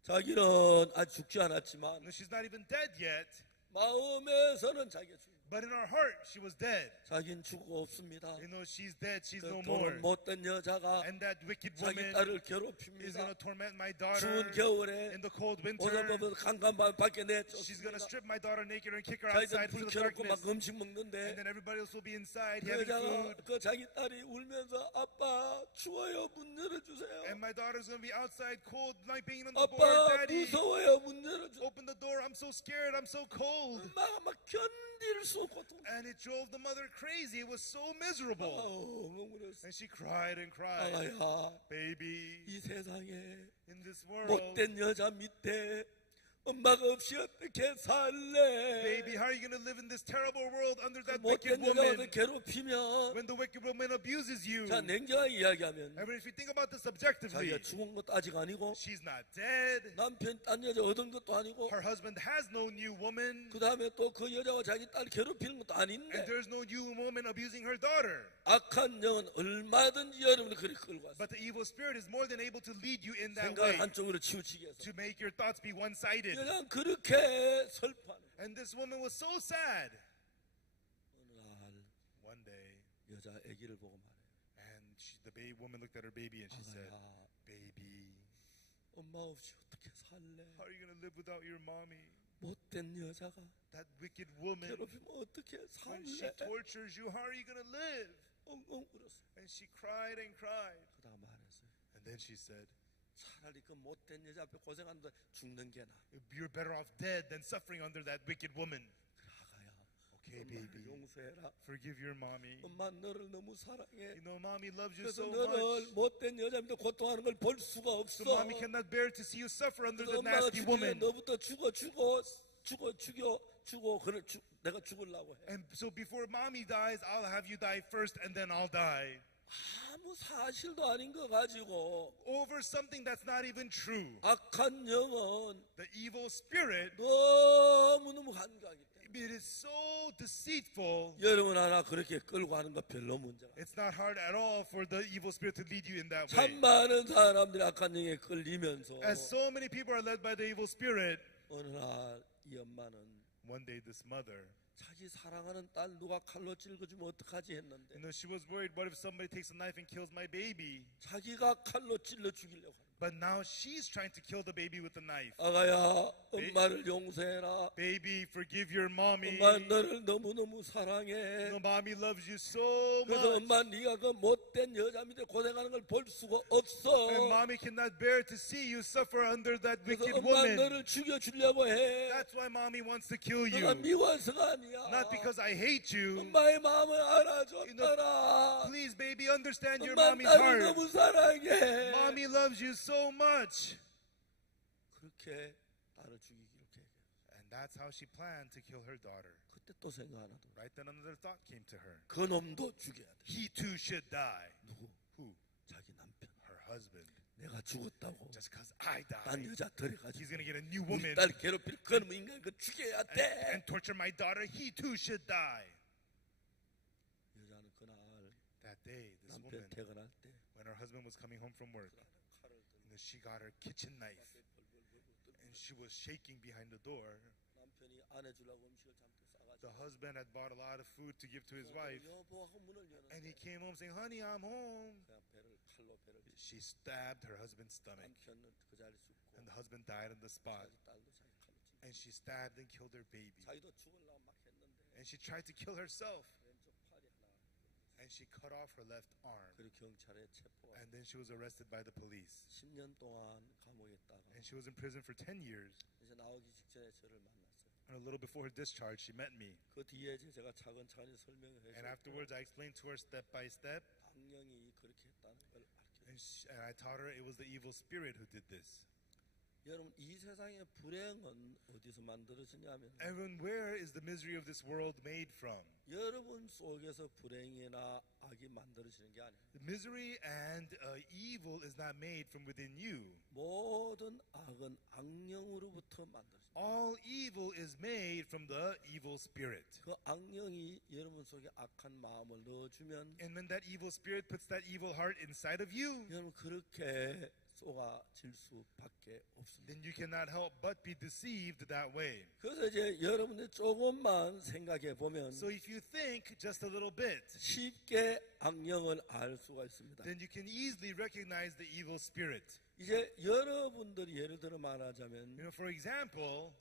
자기는 아직 죽지 않았지만 And she's not even dead yet. 마음에서는 자기가 죽. But in her heart, she was dead. 자기는 죽고 없습니다. You know, she's dead. She's 그 no more. 돈은 못된 여자가 And that wicked 자기 woman 딸을 is going 괴롭힙니다. to torment my daughter 추운 겨울에 in the cold winter. 오늘부터 칸칸 밖에 She's going to 내쫓습니다. strip my daughter naked and kick her 자기들 outside 불 into the 켜놓고 막 darkness. 음식 먹는데 And then everybody else will be inside 그 having 여자가 food. 그 자기 딸이 울면서 아빠 추워요 문 열어주세요. And my daughter's going to be outside cold, like banging on the door. 아빠 Daddy, 무서워요 문 열어주세요. open the door. I'm so scared. I'm so cold. 막 견딜 수 없고 And it drove the mother crazy. It was so miserable. 멍물었어. And she cried and cried. 아가야 Baby, 이 세상에 in this world, 못된 여자 밑에 엄마가 없이 어떻게 살래? baby, how are you going to live in this terrible world under that wicked 못된 여자가 woman 괴롭히면 when the wicked woman abuses you? 자 냉정하게 이야기하면 And if you think about this objectively, 자기가 죽은 것도 아직 아니고 she's not dead. 남편 딴 여자 얻은 것도 아니고 Her husband has no new woman. 그 다음에 또 그 여자가 자기 딸 괴롭히는 것도 And 아닌데 there's no new woman abusing her daughter. 악한 영은 얼마든지 여러분을 그리 끌고 왔어. But the evil spirit is more than able to lead you in that 생각을 way 한쪽으로 치우치게 해서 to make your thoughts be one-sided. 여자는 그렇게 슬퍼하는 거야. And this woman was so sad. 어느 날 One day, 여자 아기를 보고 말해요. and the woman looked at her baby and she said, 아가야 baby, 엄마 없이 어떻게 살래? how are you going to live without your mommy? 못된 여자가 That wicked woman, 괴롭히면 어떻게 when she 살래? tortures you, how are you going to live? 엉엉 울었어. And she cried and cried. 그다가 말했어요. And then she said, 차라리 그 못된 여자 앞에 고생하는데 죽는 게 나. you're better off dead than suffering under that wicked woman. 그래 아가야. Okay, 엄마를 baby, 용서해라. forgive your mommy. 엄마 너를 너무 사랑해. You know, mommy loves you 그래서 so 너를 much. 못된 여자 밑에 고통하는 걸 볼 수가 없어. So mommy cannot bear to see you suffer under 그래서 the 엄마가 nasty 죽이면 woman. 너부터 죽어 그래 내가 죽으려고 해. And so before mommy dies, I'll have you die first and then I'll die. 아무 사실도 아닌 거 가지고 Over something that's not even true. 악한 영은 The evil spirit, 너무너무 간과하기 때문에 it is so deceitful. 여러분 하나 그렇게 끌고 가는 거 별로 문제가 It's not hard at all for the evil spirit to lead you in that 참 way. 많은 사람들이 악한 영에 끌리면서 As so many people are led by the evil spirit, 어느 날 이 엄마는 one day this mother, 자기 사랑하는 딸 누가 칼로 찔러주면 어떡하지 했는데 she was worried, what if somebody takes a knife and kills my baby? 자기가 칼로 찔러 죽이려고 하는 But now she's trying to kill the baby with a knife. 아가야 엄마를 용서해라. Baby, forgive your mommy. 엄마 너를 너무너무 You 사랑해. know, mommy loves you so 그래서 much. 엄마 네가 그 못된 여자 밑에 고생하는 걸 볼 수가 없어. And mommy cannot bear to see you suffer under that 그래서 wicked 엄마 woman. 너를 죽여주려고 해. That's why mommy wants to kill 내가 you. 미워서가 아니야. Not because I hate you. 엄마의 마음을 알아줬더라. Please, baby, understand your 엄마 mommy's 딸을 heart. 너무 사랑해. Mommy loves you so much. 그렇게 딸을 죽이기로 계획해. And that's how she planned to kill her daughter. 그때 또 생각 하나 더. Right then another thought came to her. 그 놈도 죽여야 돼. He too should die. 누구? Who? 자기 남편. Her husband. 내가 죽었다고. Just because I 딴 died, 여자 들여가지고 he's going to get a new 우리 woman 딸 괴롭힐 그놈 인간 그 죽여야 돼. and torture my daughter. He too should die. 여자는 그날 That day, this 남편 woman, 퇴근할 때 when her husband was coming home from work, 칼을 들고 she got her kitchen knife and she was shaking behind the door. 남편이 아내 주려고 음식을 잔뜩 The 싸가지고 husband had bought a lot of food to give to his wife, 여보하고 문을 and he 여는데 came home saying, "Honey, I'm home." 그냥 칼로 배를 찔러. She stabbed her husband's stomach, 남편은 그 자리에 죽고 and the husband died on the spot. 자기 딸도 자기 칼로 찔러. And she stabbed and killed her baby. 자기도 죽으려고 막 했는데 And she tried to kill herself, 왼쪽 팔이 하나 and she cut off her left arm. 그리고 경찰에 체포하고 And then she was arrested by the police. 10년 동안 감옥에 있다가 And she was in prison for 10 years. 이제 나오기 직전에 저를 만났어요. And a little before her discharge, she met me. 그 뒤에 이제 제가 차근차근히 설명을 And 해서 afterwards, I explained to her step by step. 악령이 그렇게 했다는 걸 알게 And I taught her it was the evil spirit who did this. 여러분 이 세상의 불행은 어디서 만들어지냐면 Everyone, where is the misery of this world made from? 여러분 속에서 불행이나 악이 만들어지는 게 아니에요. The misery and evil is not made from within you. 모든 악은 악령으로부터 만들어집니다. All evil is made from the evil spirit. 그 악령이 여러분 속에 악한 마음을 넣어주면 And when that evil spirit puts that evil heart inside of you, 여러분 그렇게 쏘아질 수밖에 없습니다. then you cannot help but be deceived that way. 그래서 이제 여러분들 조금만 생각해 보면 So if you think just a little bit, 쉽게 악령을 알 수가 있습니다. then you can easily recognize the evil spirit. 이제 여러분들이 예를 들어 말하자면 For example,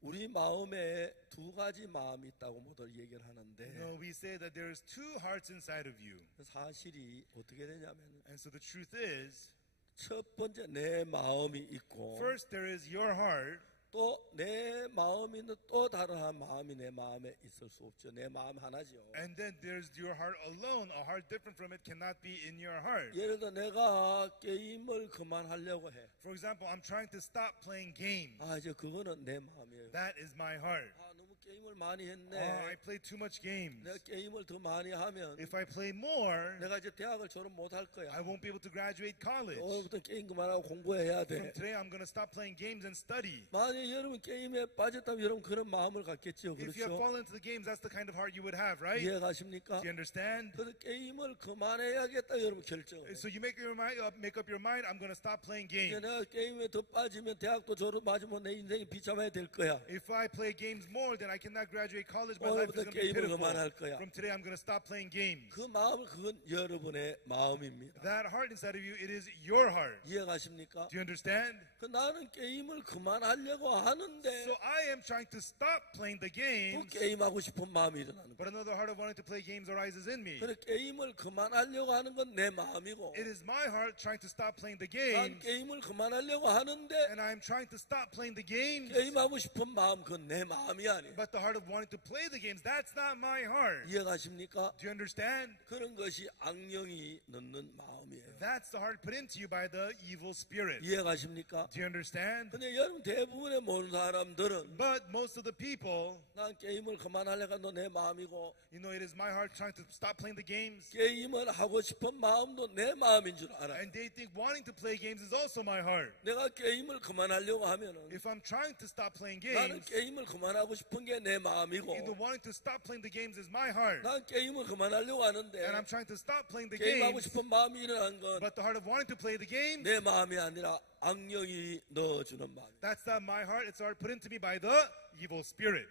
우리 마음에 두 가지 마음이 있다고 모두 얘기를 하는데 we say that there's two hearts inside of you. 사실이 어떻게 되냐면 And so the truth is, 첫 번째 내 마음이 있고 first there is your heart, 또 내 마음이 있는 또 다른 한 마음이 내 마음에 있을 수 없죠. 내 마음 하나죠. and then there's your heart alone. A heart different from it cannot be in your heart. 예를 들어 내가 게임을 그만하려고 해. For example, I'm trying to stop playing games. 아 이제 그거는 내 마음이에요. That is my heart. 아 너무 게임을 많이 했네. I play too much games. 내가 게임을 더 많이 하면 If I play more, 내가 이제 대학을 졸업 못할 거야. I won't be able to graduate college. 오늘부터 게임 그만하고 공부해야 From 돼. today, I'm going to stop playing games and study. 만약 여러분 게임에 빠졌다면 여러분 그런 마음을 갖겠죠. If you have 그렇죠? fallen into the games, that's the kind of heart you would have, right? 이해가십니까? Do you understand? 그래서 게임을 그만해야겠다 여러분 결정을 해. So you make up your mind. I'm going to stop playing games. 내가 게임에 더 빠지면 대학도 졸업 맞으면 내 인생이 비참해야 될 거야. If I play games more, then I cannot graduate college. My life is 오늘부터 going to be 게임을 pitiful. 그만할 거야. From today, I'm going to stop playing games. 그 마음은 그건 여러분의 마음입니다. That heart inside of you, it is your heart. 이해가십니까? Do you understand? 그 나는 게임을 그만하려고 하는데 So I am trying to stop playing the 또 games, 게임하고 싶은 마음이 일어나는 거야. but another heart of wanting to play games arises in me. 그래 게임을 그만하려고 하는 건 내 마음이고 It is my heart trying to stop playing the 난 games, 게임을 그만하려고 하는데 and I'm trying to stop playing the games, 게임하고 싶은 마음 그건 내 마음이 아니에요. but the heart of wanting to play the games, that's not my heart. 이해가십니까? Do you understand? 그런 것이 악령이 넣는 마음이에요. That's the heart put into you by the evil spirit. 이해가십니까? Do you understand? 근데 여러분 대부분의 모든 사람들은 But most of the people, 난 게임을 그만하려고 하는 내 마음이고 it is my heart trying to stop playing the games, 게임을 하고 싶은 마음도 내 마음인 줄 알아. and they think wanting to play games is also my heart. 내가 게임을 그만하려고 하면은 If I'm trying to stop playing 나는 games, 게임을 그만하고 싶은 게 내 마음이고 wanting to stop playing the games is my heart. 난 게임을 그만하려고 하는데 And I'm trying to stop playing the 게임하고 games, 싶은 마음이 일어난 건 but the heart of wanting to play the games, 내 마음이 아니라 악령이 넣어주는 마음이에요. that's not my heart. It's a heart put into me by the evil spirit.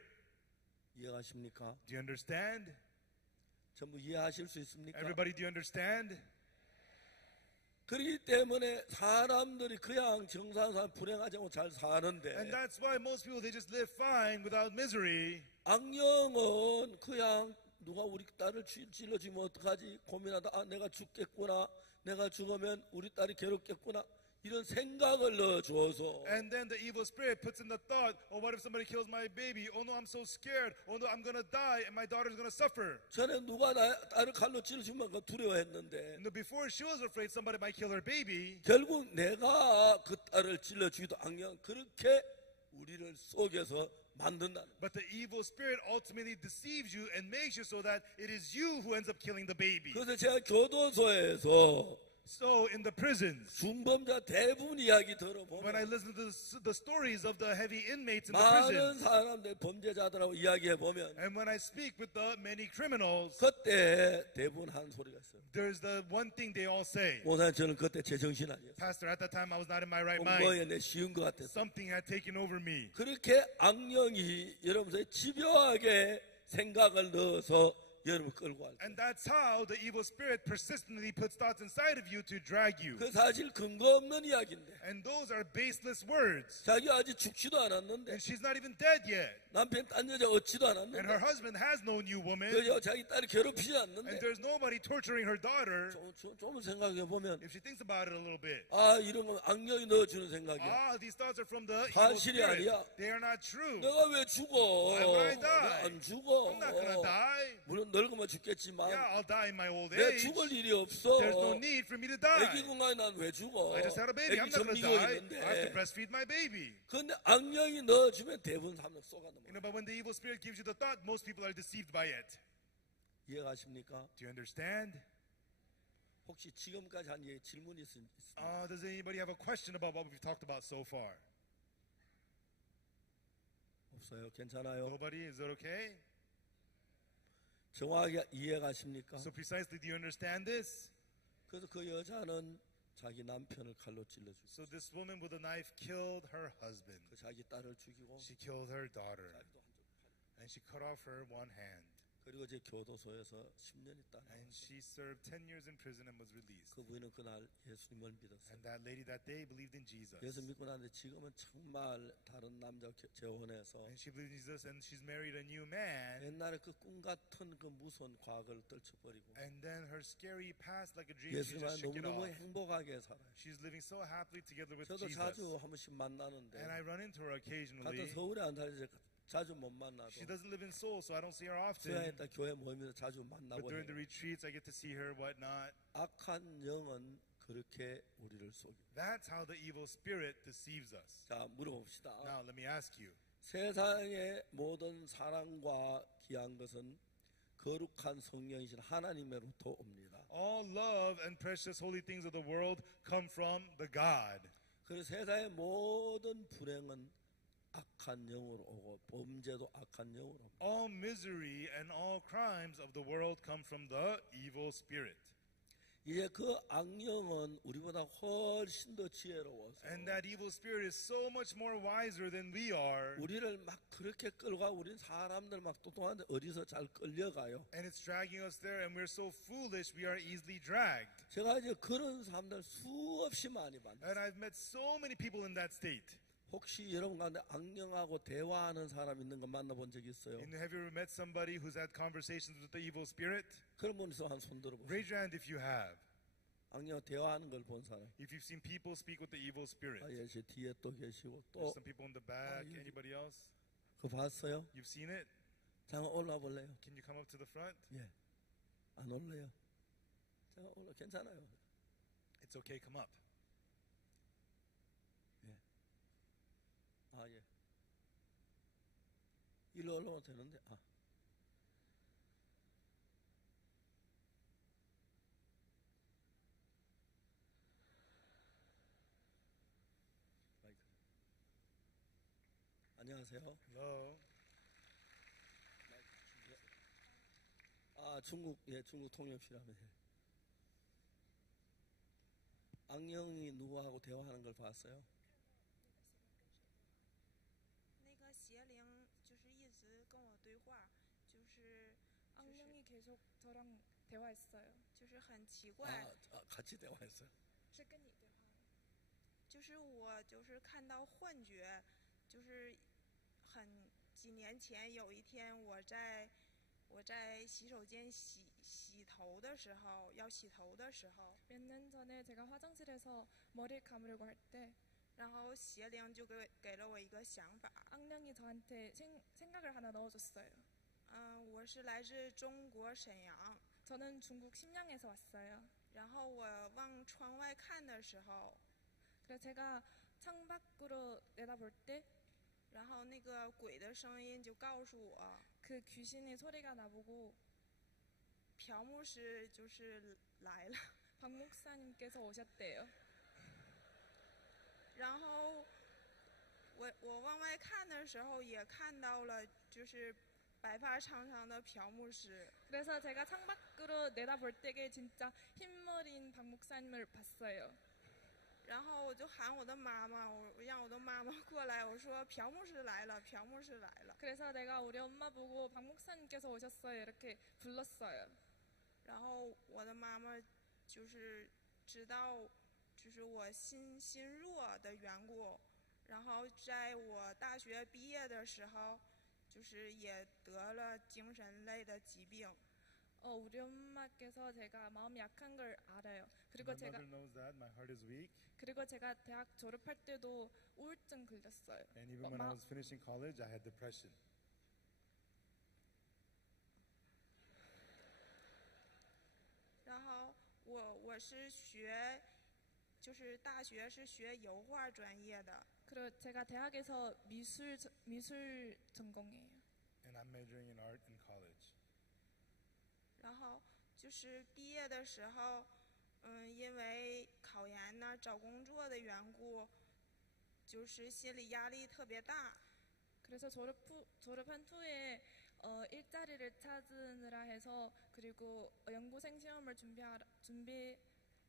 이해가십니까? Do you understand? 전부 이해하실 수 있습니까? Everybody, do you understand? 그렇기 때문에 사람들이 그냥 정상상 불행하지 않고 잘 And 사는데 that's why most people, they just live fine without misery. 악령은 그냥 누가 우리 딸을 찔러주면 어떡하지 고민하다 아 내가 죽겠구나 내가 죽으면 우리 딸이 괴롭겠구나 이런 생각을 넣어줘서 And then the evil spirit puts in the thought, oh, what if somebody kills my baby? Oh no, I'm so scared. Oh no, I'm going to die and my daughter's going to suffer. 전에 누가 딸을 칼로 찔러주면 그 두려워했는데 And before she was afraid somebody might kill her baby, 결국 내가 그 딸을 찔러주기도 악령 그렇게 우리를 속여서 만든다는 but the evil spirit ultimately deceives you and makes you so that it is you who ends up killing the baby. 그래서 제가 교도소에서 So in the prisons, 중범자 대부분 이야기 when I 들어보면 listen to the stories of the heavy inmates in the 많은 prisons, 사람들 범죄자들하고 이야기해보면 and when I speak with the many criminals, 그때 대부분 하는 소리가 있어요. there's the one thing they all say. 목사님 저는 그때 제정신 아니었어요. Pastor, at that time I was not in my right mind. 공부에 내 쉬운 것 같았어요. Something had taken over me. 그렇게 악령이 여러분의 집요하게 생각을 넣어서 여러분 끌고 갈 거예요. And that's how the evil spirit persistently puts thoughts inside of you to drag you. 그 사실 근거 없는 이야기인데 And those are baseless words. 자기 아직 죽지도 않았는데 And she's not even dead yet. 남편 딴 여자 얻지도 And her 않았는데 husband has no new woman. 그 자기 딸이 괴롭히지 And 않는데 there's nobody torturing her daughter. 좀 생각해보면 If she thinks about it a little bit. 아 이런 건 악령이 넣어주는 생각이야. These thoughts are from the evil 사실이 spirit. 아니야. They are not true. 내가 왜 죽어? Why would I die? 안 죽어. I'm not gonna die. 물론 늙으면 죽겠지만 Yeah, I'll die in my old 내 age. 죽을 일이 없어. There's no need for me to 애기 die. 건강에 난 왜 죽어? I just had a baby. I'm 애기 not gonna 점리고 die. I have to 있는데. breastfeed my baby. 그런데 악령이 넣어주면 대부분 사람 쏘가는 거야. But when the evil spirit gives you the thought, most people are deceived by it. 이해가십니까? Do you understand? 혹시 지금까지 한 질문이 있습니까? Does anybody have a question about what we've talked about so far? 없어요. 괜찮아요. Nobody? Is that okay? 정확하게 이해가십니까? So precisely, do you understand this? 그래서 그 여자는 자기 남편을 칼로 찔러 죽이고 So this woman with a knife killed her husband. 그 자기 딸을 죽이고 She killed her daughter. 자기도 한쪽 팔. And she cut off her one hand. 그리고 제 교도소에서 10년 있다. And she served 10 years in prison and was released. 그 부인은 그날 예수님을 믿었어요. And that lady that day believed in Jesus. 예수 믿고 나는데 지금은 정말 다른 남자 재혼해서 And she believed in Jesus and she's married a new man. 옛날에 그 꿈 같은 그 무서운 과거를 떨쳐버리고 And then her scary past like a dream, she 예수님과 just shook it 너무너무 off. 행복하게 살아요. She's living so happily together with 저도 Jesus. 자주 한 번씩 만나는데 And I run into her 같은 occasionally. 서울에 안 살지 자주 못 만나도 She doesn't live in Seoul, so I don't see her 수양에 often. 있다 교회 모임에서 자주 But 만나고 during the 해요. retreats, I get to see her, whatnot. 악한 영은 그렇게 우리를 속입니다. That's how the evil spirit deceives us. 자, 물어봅시다. Now, let me ask you. 세상의 모든 사랑과 귀한 것은 거룩한 성령이신 하나님으로부터 옵니다. All love and precious holy things of the world come from the God. 그리고 세상의 모든 불행은 악한 영으로 오고 범죄도 악한 영으로 옵니다. All misery and all crimes of the world come from the evil spirit. 이제 그 악령은 우리보다 훨씬 더 지혜로워서 And that evil spirit is so much more wiser than we are. 우리를 막 그렇게 끌고 우린 사람들 막 똑똑한데 어디서 잘 끌려가요. And it's dragging us there, and we're so foolish, we are easily dragged. 제가 이제 그런 사람들 수없이 많이 봤는데 And I've met so many people in that state. 혹시 여러분 가운데 악령하고 대화하는 사람 있는 거 만나본 적 있어요? And have you ever met somebody who's had conversations with the evil spirit? 그런 분 있으면 한 손 들어보세요. Raise your hand if you have. 악령 대화하는 걸 본 사람. If you've seen people speak with the evil spirit. 아, 예, 제 뒤에 또 계시고 또 There's some people in the back. you- Anybody else? 그거 봤어요? You've seen it? 잠깐 올라 볼래요? Can you come up to the front? 예. 안 올래요? 잠깐 올라 괜찮아요. It's okay, come up. 아, 예. 일로 올라오면 되는데, 아. 마이크. 안녕하세요. Hello. 아, 중국, 예, 중국 통역실하면 예. 악령이 누구하고 대화하는 걸 봤어요? 那个邪灵就是一直跟我对话，就是就是 악령이 계속 저랑 대화했어요. 就是很奇怪， 같이 대화했어요. 是跟你对话的。就是我就是看到幻觉，就是几年前有一天我在洗手间洗头的时候，要洗头的时候， 몇 년 전에 제가 화장실에서 머리를 감으려고 할 때 然后邪灵就给了我一个想法， 악령이 저한테 생각을 하나 넣어줬어요. 我是来自中国沈阳， 저는 중국 심양에서 왔어요. 然后我往窗外看的时候， 그래서 제가 창밖으로 내다볼 때 然后那个鬼的声音就告诉我， 그 귀신의 소리가 나보고 朴牧师就是来了。 박 목사님께서 오셨대요. 然后我往外看的时候，也看到了就是白发苍苍的朴牧师。 그래서 제가 창밖으로 내다볼 때에 진짜 흰머리인 박 목사님을 봤어요. 然后我就喊我的妈妈，我让我的妈妈过来，我说朴牧师来了，朴牧师来了。 그래서 내가 우리 엄마 보고 박 목사님께서 오셨어요 이렇게 불렀어요. 然后我的妈妈就是知道，就是我心弱的缘故，然后在我大学毕业的时候，就是也得了精神类的疾病。 우리 엄마께서 제가 마음이 약한 걸 알아요. 그리고 My 제가 mother knows that. My heart is weak. 그리고 제가 대학 졸업할 때도 우울증 걸렸어요. And even when I was finishing college, I had depression. 然后我是学，就是大学是学油画专业的， 그리고 제가 대학에서 미술 전공이에요. And I'm majoring in art in college. 然后就是毕业的时候，因为考研呢、找工作的缘故，就是心理压力特别大。 그래서 졸업한 후에 일자리를 찾으느라 해서 그리고 연구생 시험을 준비해야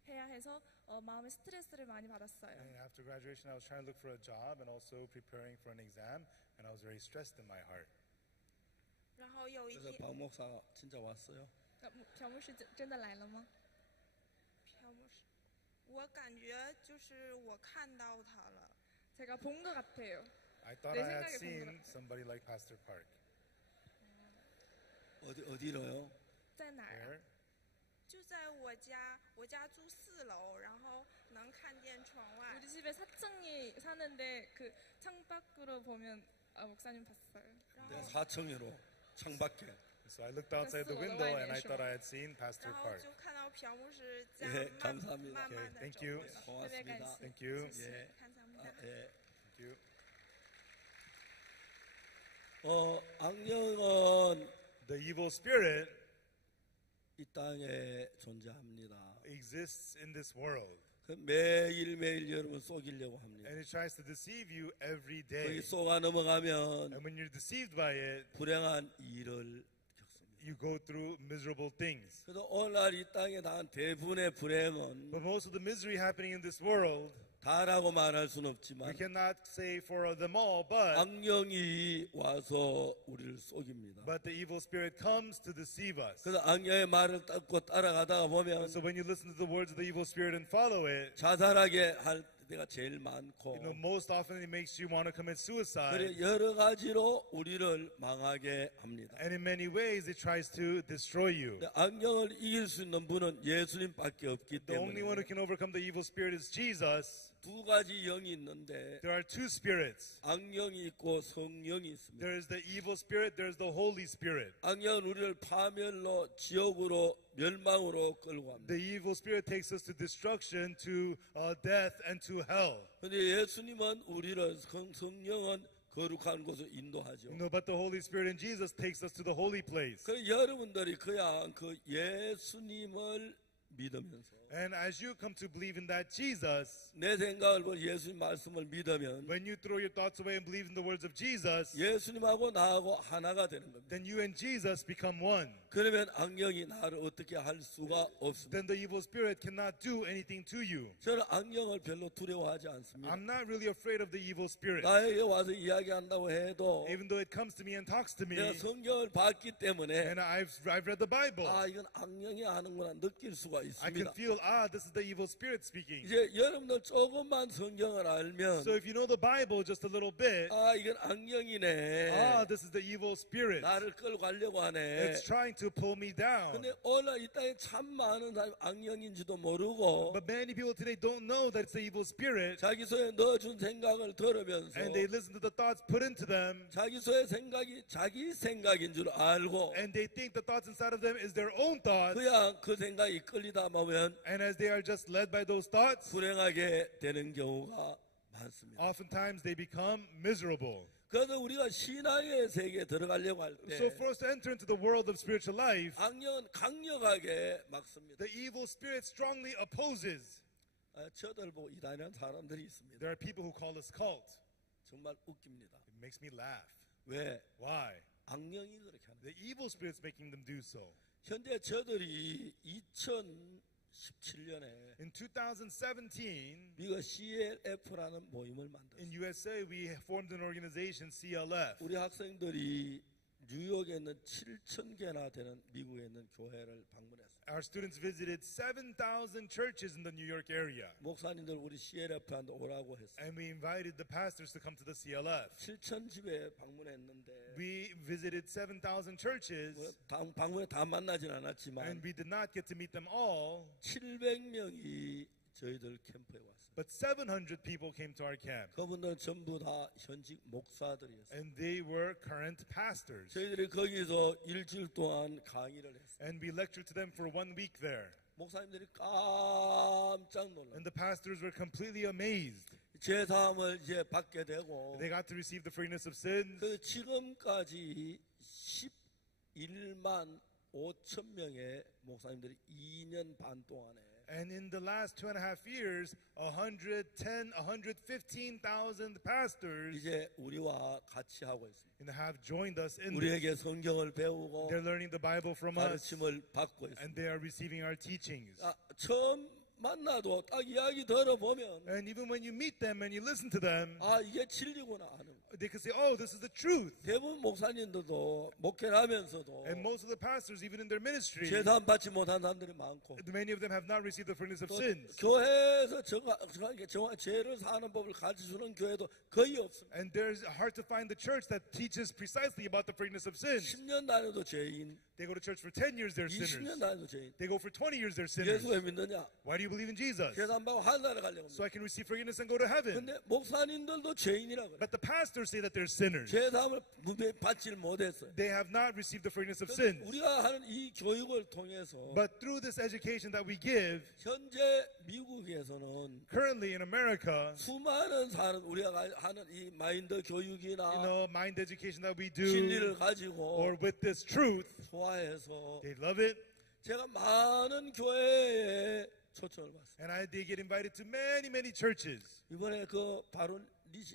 해야 해서 마음에 스트레스를 많이 받았어요. And after graduation, I was trying to look for a job and also preparing for an exam, and I was very stressed in my heart. 然后有一 그래서 天， 박 목사가 진짜 왔어요. 朴牧师真的来了吗？朴牧师，我感觉就是我看到他了， 제가 본 것 같아요. I thought 내 I had 생각에 seen 본 것 같아요. somebody like Pastor Park. 어디로요? 在哪儿啊？ Where? 就在我家，我家住4楼，然后能看见窗外 우리 。 집에 4층이 사는데 그 창밖으로 보면 목사님 봤어요. 然 내 后 4층으로 창밖에. So I looked outside the That's the window one and I I thought I had seen Pastor 然后 Park. 就看到朴牧师这 예 样 감사합니다. 慢慢的 Thank 走 you. 过来。 고맙습니다. Thank you. 예. 감사합니다. 예. Thank you. 악령은 The evil spirit 이 땅에 존재합니다. exists in this world, 그 매일매일 여러분 속이려고 합니다. and it tries to deceive you every 거기 day. 속아 넘어가면 And when you're deceived by it, 불행한 일을 겪습니다. you go through miserable things. 그래서 오늘날 이 땅에 당한 대부분의 불행은 But most of the misery happening in this world, 다라고 말할 수는 we 없지만 cannot say for them all, but 악령이 와서 우리를 속입니다. the evil spirit comes to deceive us. 그래서 악령의 말을 듣고 따라가다가 보면 So when you listen to the words of the evil spirit and follow it, 자살하게 할 때가 제일 많고 most often it makes you want to commit suicide. 그래 여러 가지로 우리를 망하게 합니다. And in many ways, it tries to destroy you. 근데 악령을 이길 수 있는 분은 예수님밖에 없기 The only one who 때문에 can overcome the evil spirit is Jesus. 두 가지 영이 있는데 There are two spirits. 악령이 있고 성령이 있습니다. There is the evil spirit, there is the Holy Spirit. 악령은 우리를 파멸로 지옥으로 멸망으로 끌고 갑니다. The evil spirit takes us to destruction, to death, and to hell. 근데 예수님은 우리를 성령은 거룩한 곳으로 인도하죠. But the Holy Spirit in Jesus takes us to the holy place. 그 여러분들이 그냥 그 예수님을 믿으면서 And as you come to believe in that Jesus, 내 생각을 볼 예수님 말씀을 믿으면 when you throw your thoughts away and believe in the words of Jesus, 예수님하고 나하고 하나가 되는 겁니다. then you and Jesus become one. 그러면 악령이 나를 어떻게 할 수가 없습니다. Then the evil spirit cannot do anything to you. 저는 악령을 별로 두려워하지 않습니다. I'm not really afraid of the evil spirit. 나에게 와서 이야기한다고 해도 Even though it comes to me and talks to me, 내가 성경을 봤기 때문에 and I've read the Bible, 아 이건 악령이 하는구나 느낄 수가 I can 있습니다. feel, this is the evil spirit speaking. 이제 여러분들 조금만 성경을 알면 So if you know the Bible just a little bit, 아 이건 악령이네. this is the evil spirit. 나를 끌고 가려고 하네. It's trying to pull me down. 근데 오늘 이 땅에 참 많은 사람이 악령인지도 모르고 But many people today don't know that it's the evil spirit, 자기 손에 넣어준 생각을 들으면서 and they listen to the thoughts put into them, 자기 손의 생각이 자기 생각인 줄 알고 and they think the thoughts inside of them is their own thoughts, 그냥 그 생각이 끌리다 보면 and as they are just led by those thoughts, 불행하게 되는 경우가 많습니다. oftentimes they become miserable. 그래서 우리가 신앙의 세계에 들어가려고 할 때 So for us to enter into the world of spiritual life, 악령은 강력하게 막습니다. the evil spirit strongly opposes. 저들 보고 이단이라는 사람들이 있습니다. There are people who call us cult. 정말 웃깁니다. It makes me laugh. 왜? Why? 악령이 그렇게 하는 거예요. The evil spirit's making them do so. 현재 저들이 2017년에 In 2017, 미국 CLF라는 모임을 in 만들었어요. USA, we formed an organization, CLF. 우리 학생들이 뉴욕에 있는 7,000개나 되는 미국에 있는 교회를 방문했어요. Our students visited 7,000 churches in the New York area. 목사님들 우리 CLF한테 오라고 했어요. And we invited the pastors to come to the CLF. 7,000집에 방문했는데 We visited 7,000 churches, 방문에 다 만나진 않았지만 and we did not get to meet them all, 700명이 저희들 캠프에 왔어요. but 700 people came to our camp. 그분들은 전부 다 현직 목사들이었어요. And they were current pastors. 저희들이 거기서 일주일 동안 강의를 했어요. And we lectured to them for 1 week there. 목사님들이 깜짝 놀랐어요. And the pastors were completely amazed. 제사함을 이제 받게 되고 They got to receive the forgiveness of sins. 그 지금까지 11만 5천 명의 목사님들이 2년 반 동안에 And in the last 2.5 years, 115,000 pastors 이제 우리와 같이 하고 있습니다. have joined us in this. 우리에게 성경을 배우고 They're learning the Bible from us, 가르침을 받고 and 있습니다. they are receiving our teachings. 처음 만나도 딱 이야기 들어보면 And even when you meet them and you listen to them, 아 이게 진리구나 하는 거예요. they can say, oh, this is the truth. 대부분 목사님들도 목회를 하면서도 And most of the pastors, even in their ministry, 제단 받지 못한 사람들이 많고 many of them have not received the forgiveness of 또 sins. 교회에서 정확하게 죄를 사는 법을 가르쳐주는 교회도 거의 없습니다. And there's hard to find the church that teaches precisely about the forgiveness of sins. 10년 다녀도 죄인, They go to church for 10 years, they're 20년 sinners. 다녀도 죄인. They go for 20 years, they're sinners. 예수 왜 믿느냐? Why do you believe in Jesus? 계산 받고 하늘나라 가려고 So 합니다. I can receive forgiveness and go to heaven. 근데 목사님들도 죄인이라 그래. But the pastors say that they're sinners. 죄담을 받지 못했어요. They have not received the forgiveness of sins. 우리가 하는 이 교육을 통해서 But through this education that we give, 현재 미국에서는 currently in America, 수많은 사람 우리가 하는 이 마인드 교육이나 mind education that we do, 진리를 가지고 or with this truth, 좋아해서 they love it. 제가 많은 교회에 초청을 받았어요. They get invited to many, many churches. 이번에 그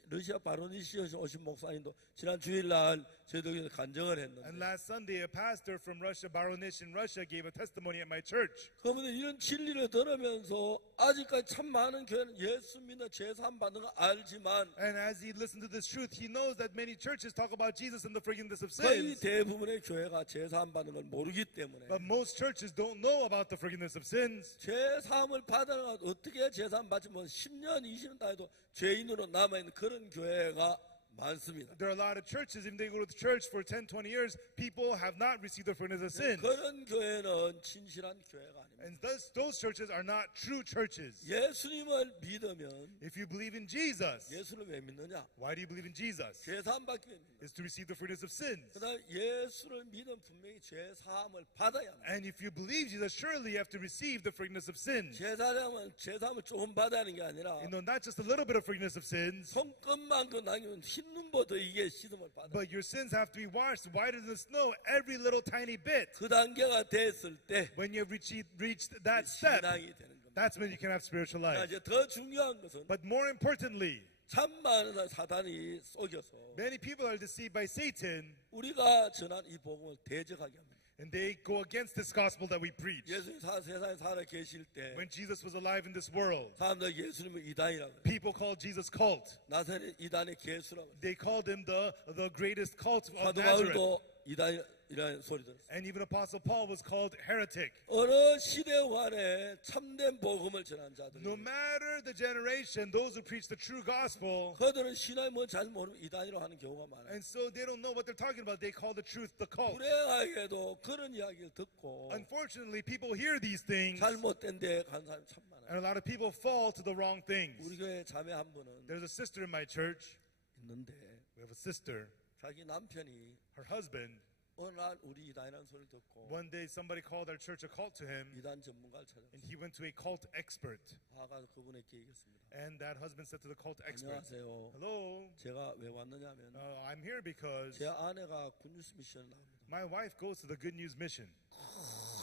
러시아 바로니시에서 오신 목사님도 지난 주일날 저희들에게 간증을 And 했는데 last Sunday, a pastor from Russia, Baronish in Russia, gave a testimony at my church. 그분들 이런 진리를 들으면서 아직까지 참 많은 교회는 예수 믿는 죄사함 받는 거 알지만 And as he listened to this truth, he knows that many churches talk about Jesus and the forgiveness of 거의 sins. 대부분의 교회가 죄사함 받는 걸 모르기 때문에 But most churches don't know about the forgiveness of sins. 죄사함을 받으는 건 어떻게 죄사함 받지 뭐 10년 20년 다 해도 죄인으로 남아있는 그런 교회가 많습니다. There are a lot of churches, if they go to church for 10, 20 years, people have not received the forgiveness of sins. 그런 교회는 진실한 교회가 아닙니다. And those churches are not true churches. 예수님을 믿으면 If you believe in Jesus, 예수를 왜 믿느냐? why do you believe in Jesus? 죄사함 받기 위해 믿는 Is to receive the forgiveness of sins. 그다음 예수를 믿으면 분명히 죄사함을 받아야 합니다. And if you believe Jesus, surely you have to receive the forgiveness of sins. 죄사함을 조금 받아야 하는 게 아니라 Not just a little bit of forgiveness of sins, 손끝만큼 남기면 흰 눈보다 이게 씻음을 받아. but your sins have to be washed whiter than snow, every little tiny bit. 그 단계가 됐을 때 When you have reached that step, 신앙이 되는 겁니다. that's when you can have spiritual 자, life. 이제 더 중요한 것은 But more importantly, 참 많은 사단이 속여서 many people are deceived by Satan, 우리가 전한 이 복음을 대적하게 합니다. and they go against this gospel that we preach. 예수님 세상에 살아 계실 때 When Jesus was alive in this world, 사람들 예수님을 이단이라고 해요. people called Jesus cult. 나사렛 이단의 개수라고 해요. They called him the greatest cult of 사도 Nazareth. 바울도 이단이라는 소리 들었어요. And even Apostle Paul was called heretic. 어느 시대관에 참된 복음을 전한 자들, No matter the generation, those who preach the true gospel, 그들은 신앙이 뭐 잘 모르면 이단이라고 하는 경우가 많아요. and so they don't know what they're talking about. They call the truth the cult. 불행하게도 그런 이야기를 듣고 Unfortunately, people hear these things, 잘못된 데 간 사람이 참 많아요. and a lot of people fall to the wrong things. 우리 교회 자매 한 분은 There's a sister in my church. 있는데 We have a sister. 자기 남편이 Her husband, 어느 날 우리 이단이라는 소리를 듣고 one day somebody called our church a cult to him, 이단 전문가를 찾았어요. and he went to a cult expert. 아가 그분에게 얘기했습니다. And that husband said to the cult expert, 안녕하세요. hello, 제가 왜 왔느냐면 I'm here because 제 아내가 굿뉴스 미션을 나옵니다. my wife goes to the Good News Mission.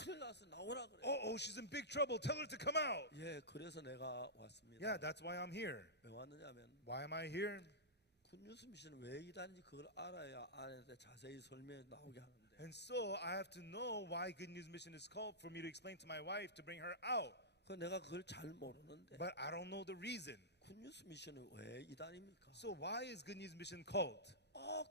큰일 났어 나오라 그래. Oh, she's in big trouble. Tell her to come out. 예, 그래서 내가 왔습니다. Yeah, that's why I'm here. 왜 왔느냐면 Why am I here? 굿뉴스 미션은 왜 이단인지 그걸 알아야 아내한테 자세히 설명해 나오게 하는데 And so I have to know why Good News Mission is called for me to explain to my wife to bring her out. 그 내가 그걸 잘 모르는데 But I don't know the reason. 굿뉴스 미션은 왜 이단입니까? So why is Good News Mission cult?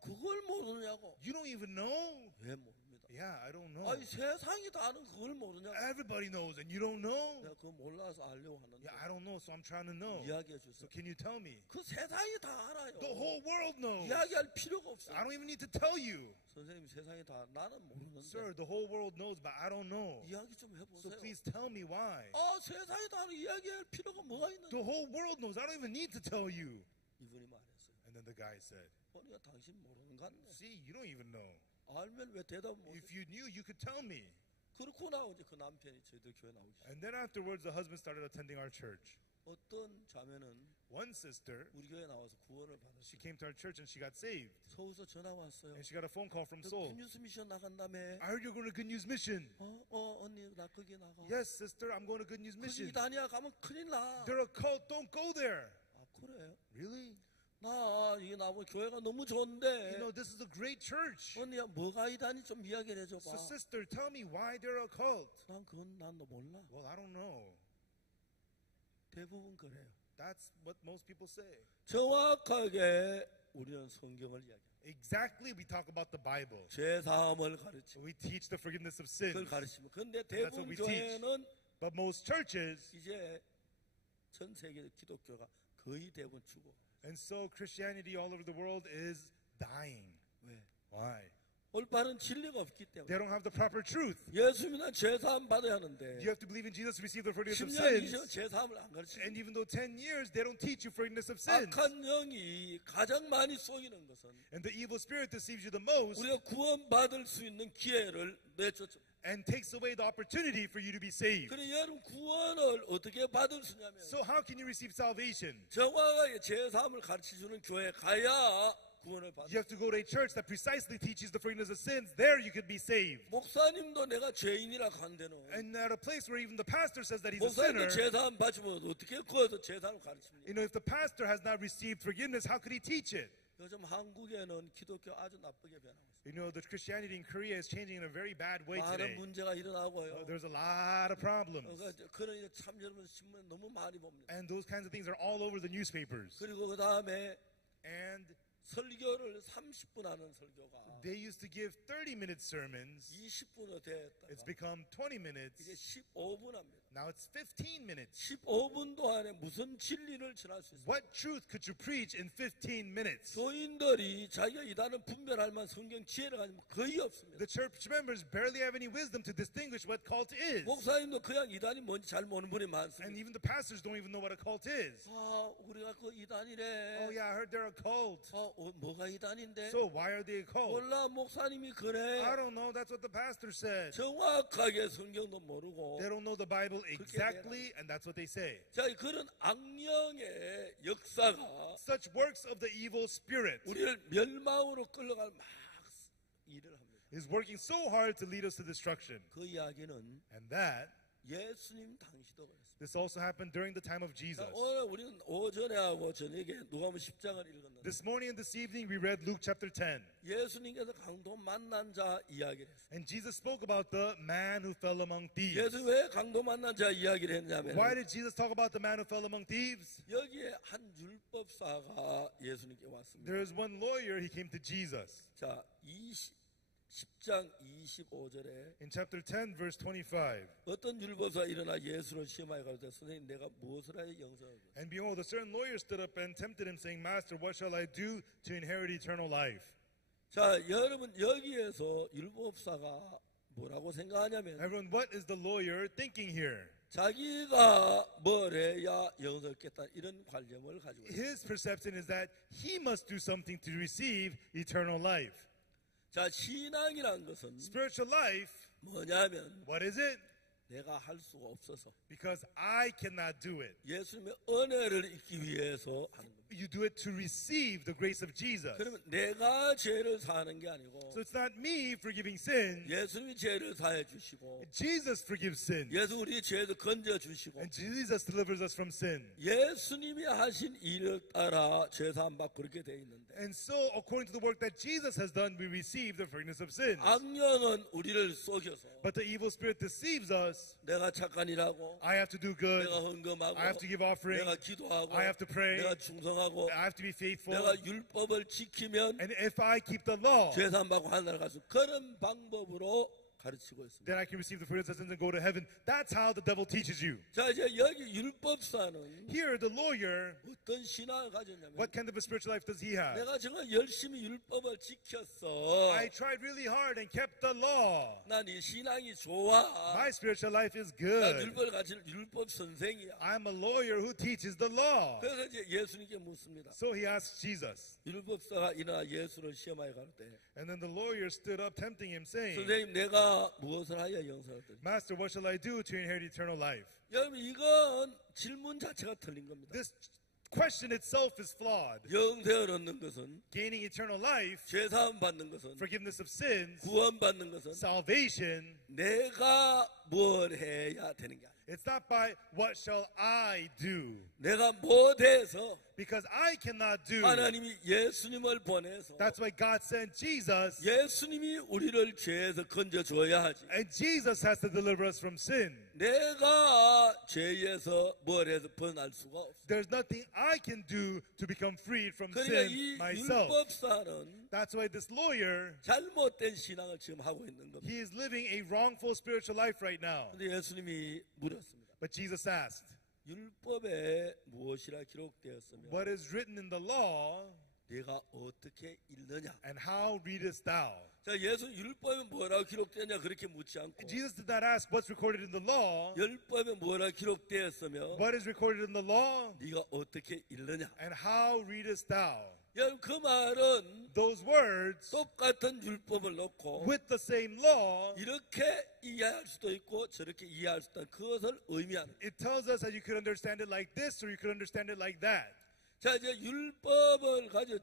그걸 모르냐고. You don't even know? 왜 모릅니다. Yeah, I don't know. 아니 세상이 다 아는 그걸 모르냐고. Everybody knows and you don't know? 내가 그거 몰라서 알려고 하는데 Yeah, I don't know, so I'm trying to know. 이야기해 So 주세요. can you tell me? 그 세상이 다 알아요. The whole world knows. 이야기할 필요가 없어. I don't even need to tell you. 선생님 세상이 다 나는 모르는데 Sir, the whole world knows, but I don't know. 이야기 좀 So 해보세요. please tell me why. 세상이 다 아는 이야기할 필요가 뭐가 있는데 The whole world knows. I don't even need to tell you. 이분이 말했어요. And then the guy said, 보니까 당신 모르는 것 같네. see, you don't even know. 알면 왜 대답 못해? If you knew, you could tell me. 그렇구나. 이제 그 남편이 저희들 교회 나오기 시작. And then afterwards, the husband started attending our church. 어떤 자매는 One sister, 우리 교회 나와서 구원을 she 받았어요. came to our church and she got saved. 서울서 전화 왔어요. And she got a phone call from 그 Seoul. 굿뉴스 미션 나간다며. I heard you're going to Good News Mission. 언니 나 거기 나가. Yes, sister, I'm going to Good News 거기 Mission. 이단이야 가면 큰일 나. They're a cult. Don't go there. 그래? Really? 나 이게 나보고 교회가 너무 You 좋은데. know, this is a great church. 언니야 뭐가 이단이 좀 이야기를 해줘봐. So, sister, tell me why they're a cult. 난 그건 난도 몰라. Well, I don't know. 대부분 그래요. That's what most people say. 정확하게 우리는 성경을 이야기해요. Exactly, we talk about the Bible. 죄 사함을 가르치고 We teach the forgiveness of 그걸 sins. 가르치면 근데 That's what 대부분 we teach. 교회는 But most churches, 이제 전 세계 기독교가 거의 대부분 죽어. and so Christianity all over the world is dying. 왜? Why? 올바른 진리가 없기 They 때문에. don't have the proper truth. 예수 믿는 죄 사함 받아야 하는데 You have to believe in Jesus to receive the forgiveness of 10년, 20년 sins. 죄 사함을 안 가르치고 And even though 10 years, they don't teach you forgiveness of sins. 악한 영이 가장 많이 속이는 것은 And the evil spirit deceives you the most 우리가 구원받을 수 있는 기회를 내쫓죠. and takes away the opportunity for you to be saved. 그래 여러분 구원을 어떻게 받을 수 있냐면 So how can you receive salvation? 정확하게 죄 사함을 가르쳐주는 교회 가야 구원을 받아. You have to go to a church that precisely teaches the forgiveness of sins. There you could be saved. 목사님도 내가 죄인이라 간대는 And at a place where even the pastor says that he's a sinner, 목사님도 죄 사함 받으면 어떻게 거기서 죄 사함을 가르칩니까? if the pastor has not received forgiveness, how could he teach it? 요즘 한국에는 기독교 아주 나쁘게 변하고 있어요. The Christianity in Korea is changing in a very bad way 많은 today. 문제가 일어나고요. There's a lot of problems. 그런 이제 참 여러분 신문 너무 많이 봅니다. And those kinds of things are all over the newspapers. 그리고 그 다음에 And 설교를 30분 하는 설교가 they used to give 30-minute sermons. 20분으로 It's 됐다가 become 20 이제 minutes. 15분 합니다. Now it's 15 minutes. 15분 동안에 무슨 진리를 전할 수 있어요? What truth could you preach in 15 minutes? 교인들이 자기가 이단을 분별할 만한 성경 지혜를 가지고 거의 없습니다. The church members barely have any wisdom to distinguish what cult is. 목사님도 그냥 이단이 뭔지 잘 모르는 분이 And 많습니다. even the pastors don't even know what a cult is. 아, 우리가 그 이단이래. Oh yeah, I heard they're a cult. 뭐가 이단인데? So why are they a cult? 몰라, 목사님이 그래. I don't know. That's what the pastor said. 정확하게 성경도 모르고. They don't know the Bible exactly, and that's what they say. 자, 그런 악령의 역사가 Such works of the evil spirit 우리를 멸망으로 끌어갈 막 일을 합니다. is working so hard to lead us to destruction. 그 이야기는 And that, 예수님 당시도 그랬습니다. this also happened during the time of Jesus. 자, 오늘 우리는 오전에 하고 저녁에 누가복음 10장을 읽었는데 This morning and this evening we read Luke chapter 10. 예수님께서 강도 만난 자 이야기를 했어요. And Jesus spoke about the man who fell among thieves. 예수 왜 강도 만난 자 이야기를 했냐면 Why did Jesus talk about the man who fell among thieves? 여기에 한 율법사가 예수님께 왔습니다. There is one lawyer, he came to Jesus. 자, 10장 25절에 In chapter 10, verse 25. 어떤 율법사가 일어나 예수를 시험하여 가로되 선생님 내가 무엇을 하여 영생을 얻으리까? And behold, a certain lawyer stood up and tempted him, saying, Master, what shall I do to inherit eternal life? 자, 여러분 여기에서 율법사가 뭐라고 생각하냐면 Everyone, what is the lawyer thinking here? 자기가 뭘 해야 영생을 얻겠다 이런 관념을 가지고 있어요. His perception is that he must do something to receive eternal life. 자, 신앙이란 것은 Spiritual life, 뭐냐면 what is it? 내가 할 수가 없어서 Because I cannot do it. 예수님의 은혜를 잊기 위해서 하는 겁니다. You do it to receive the grace of Jesus. 그러면 내가 죄를 사는 게 아니고 So it's not me forgiving sin. 예수님이 죄를 사해 주시고 Jesus forgives sin. 예수 우리 죄도 건져 주시고 And Jesus delivers us from sin. 예수님이 하신 일을 따라 죄 사함 받고 그렇게 돼 있는데 And so, according to the work that Jesus has done, we receive the forgiveness of sins. 악령은 우리를 속여서 But the evil spirit deceives us. 내가 착한 일하고 I have to do good. 내가 헌금하고 I have to give offering. 내가 기도하고 I have to pray. 내가 충성하고 I have to be faithful. 내가 율법을 지키면 And if I keep the law, 죄 사함 받고 하늘을 갈 수 그런 방법으로 가르치고 있습니다. then I can receive the forgiveness of sins and go to heaven. That's how the devil teaches you. 자, 이제 여기 율법사는 Here, the lawyer, 어떤 신앙을 가졌냐면 what kind of a spiritual life does he have? 내가 정말 열심히 율법을 지켰어. I tried really hard and kept the law. 난 이 신앙이 좋아. My spiritual life is 난 good. 율법을 가진 율법 선생이야. I'm a lawyer who teaches the law. 그래서 이제 예수님께 묻습니다. So he asks Jesus. 율법사가 일어나 예수를 시험하여 가로되 And then the lawyer stood up, tempting him, saying, 선생님 내가 무엇을 하여 영생을 얻으리? Master, what shall I do to inherit eternal life? 여러분 이건 질문 자체가 틀린 겁니다. This question itself is flawed. 영생을 얻는 것은 Gaining eternal life, 죄사함 받는 것은 forgiveness of sins, 구원 받는 것은 salvation, 내가 뭘 해야 되는 게 아니에요. It's not by what shall I do, 내가 못해서 because I cannot do. 하나님이 예수님을 보내서 That's why God sent Jesus, 예수님이 우리를 죄에서 건져줘야 하지. and Jesus has to deliver us from sin. 내가 죄에서 뭘 해서 벗어날 수가 없어. There's nothing I can do to become freed from 그러니까 sin 이 myself. 율법사는 That's why this lawyer, 잘못된 신앙을 지금 하고 있는 겁니다. he is living a wrongful spiritual life right now. 근데 예수님이 물었습니다. But Jesus asked, 율법에 무엇이라 기록되었으며 what is written in the law, 네가 어떻게 읽느냐? and how readest thou? 자, 예수 율법에 뭐라고 기록되냐 그렇게 묻지 않고 Jesus did not ask what's recorded in the law, 율법에 뭐라 기록되었으며 what is recorded in the law, 네가 어떻게 읽느냐? and how readest thou? 여러분 그 말은 Those words, 똑같은 율법을 놓고 with the same law, 이렇게 이해할 수도 있고 저렇게 이해할 수도 있다. 그것을 의미하는. it tells us that you could understand it like this or you could understand it like that. 자, 이제 율법을 가지고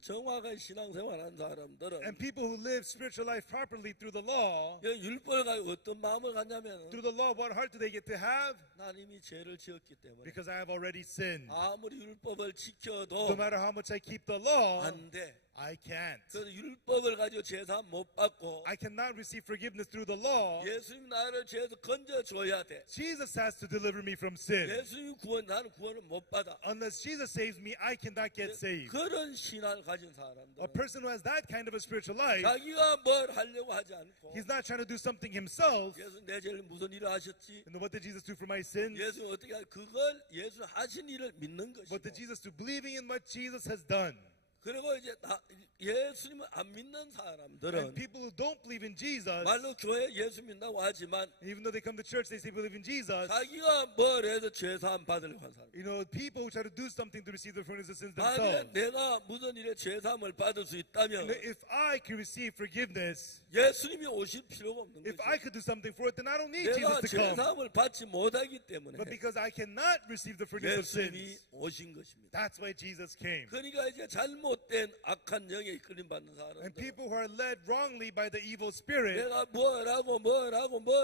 정확한 신앙생활하는 사람들은 And people who live spiritual life properly through the law, 율법을 가지고 어떤 마음을 갖냐면 through the law, what heart do they get to have? 나는 이미 죄를 지었기 때문에 Because I have already sinned. 아무리 율법을 No 지켜도 matter how much I keep the law, 안 돼. I can't. 그래서 율법을 가지고 제사 못 받고 I cannot receive forgiveness through the law. 예수님 나를 죄에서 건져줘야 돼. Jesus has to deliver me from sin. 예수님 나는 구원을 못 받아. Unless Jesus saves me, I cannot get saved. 그런 신앙을 가진 A 사람들 person who has that kind of a spiritual life, 자기가 뭘 하려고 하지 않고 he's not trying to do something himself. 예수 내 죄를 무슨 일을 하셨지? And what did Jesus do for my sins? 예수 어떻게 그걸 예수 하신 일을 믿는 것이고 What did Jesus do? Believing in what Jesus has done. 그리고 이제 예수님을 안 믿는 사람들은 And people who don't believe in Jesus, 말로 교회 예수 믿는다고 하지만 even though they come to church, they say believe in Jesus. 자기가 뭘 해서 죄 사함 받으려고 한 사람. You know, people who try to do something to receive the forgiveness of sins 만약 themselves. 내가 무슨 일에 죄 사함을 받을 수 있다면 If I can receive forgiveness, 예수님이 오실 필요가 없는 if 거죠. I could do something for it, then I don't need 내가 Jesus to 죄 come. 사함을 받지 못하기 때문에 But because I cannot receive the forgiveness of 예수님이 sins, 오신 것입니다. that's why Jesus came. 그러니까 이제 잘못된 악한 영에 이끌림 받는 And 사람들 people who are led wrongly by the evil spirit, 내가 뭘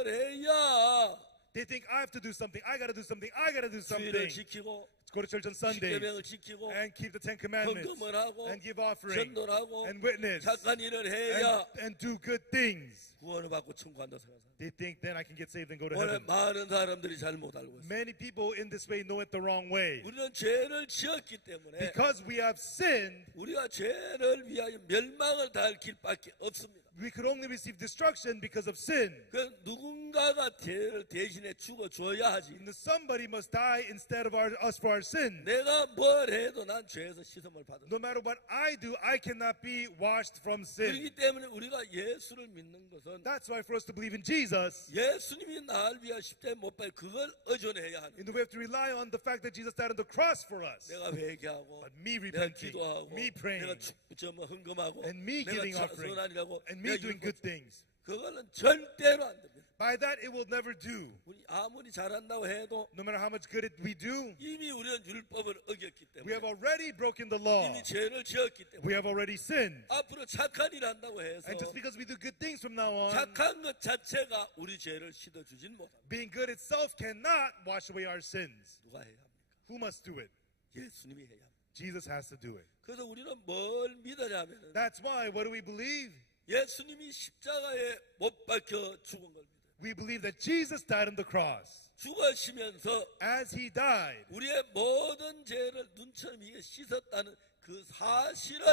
해야 they think I have to do something, I got to do something, I got to do 주의를 something. 지키고 Go to church on Sundays 십계명을 지키고 and keep the Ten Commandments 헌금을 하고 and give offering 전도를 하고 and witness 착한 일을 해야 and do good things. 구원을 받고 천국 간다 생각합니다. They think then I can get saved and go to 오늘 heaven. 많은 사람들이 잘못 알고 있어요. Many people in this way know it the wrong way. 우리는 죄를 지었기 때문에 Because we have sinned, 우리가 죄를 위하여 멸망을 당할 길밖에 없습니다. we could only receive destruction because of sin. 그 누군가가 죄를 대신에 죽어줘야 하지. And somebody must die instead of us for our sin. 내가 뭘 해도 난 죄에서 씻음을 받아. No matter what I do, I cannot be washed from sin. 그렇기 때문에 우리가 예수를 믿는 것은 That's why for us to believe in Jesus, 예수님이 나를 위하여 십자가에 못 박혀 그걸 의존해야 하는. and we have to rely on the fact that Jesus died on the cross for us. 내가 회개하고 But me 내가 repenting, 기도하고 me praying, 내가 헌금하고 and me 내가 giving offering, 선한이라고 and me doing good things. 그거는 절대로 안 됩니다. By that, it will never do. 우리 아무리 잘한다고 해도 No matter how much good we do, 이미 우리는 율법을 어겼기 we have 때문에 already broken the law. 이미 죄를 지었기 때문에 We have already sinned. 앞으로 착한 일 한다고 해서 And just because we do good things from now on, 착한 것 자체가 우리 죄를 씻어주진 못합니다. being good itself cannot wash away our sins. 누가 해야 합니까? Who must do it? 예수님이 해야 합니다. Jesus has to do it. 그래서 우리는 뭘 믿으냐면 That's why, what do we believe? 예수님이 십자가에 못 박혀 죽은 걸 믿어요. We believe that Jesus died on the cross. 죽으시면서 As he died, 우리의 모든 죄를 눈처럼 이게 씻었다는 그 사실을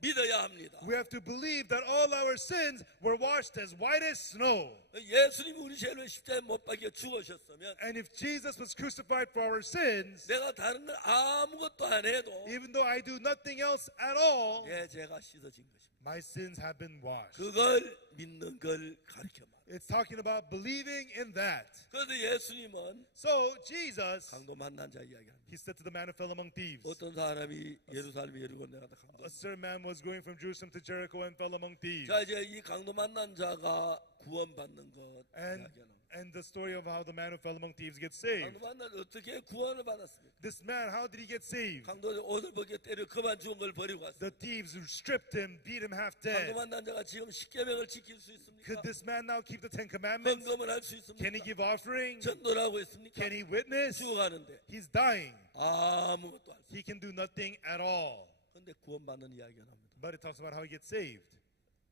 믿어야 합니다. we have to believe that all our sins were washed as white as snow. 예수님이 우리 죄를 십자가에 못 박혀 죽으셨으면 And if Jesus was crucified for our sins, 내가 다른 걸 아무것도 안 해도 even though I do nothing else at all, 내 죄가 씻어진 것입니다. my sins have been washed. 그걸 믿는 걸 가르쳐 말. It's talking about believing in that. 그래서 예수님은 So Jesus, 강도 만난 자 이야기합니다. he said to the man who fell among thieves, 어떤 사람이 예루살렘 예리고 내려가다 강도. a certain man was going from Jerusalem to Jericho and fell among thieves. 자 이제 이 강도 만난 자가 구원받는 것 이야기하는. And the story of how the man who fell among thieves gets saved. 강도 만난 어떻게 구원을 받았습니까? This man, how did he get saved? 강도 옷을 벗겨 때려 그만 죽은 걸 버리고 왔어요. The thieves who stripped him, beat him half 강도 dead. 만난 자가 지금 십계명을 지킬 수 있습니까? Could this man now keep the Ten Commandments? 헌금을 할 수 Can he 있습니까? give offering? 전도를 하고 있습니까? Can he witness? 죽어가는데 He's dying. 아무것도 안 써. He can do nothing at all. 근데 구원받는 이야기가 나옵니다. But it talks about how he gets saved.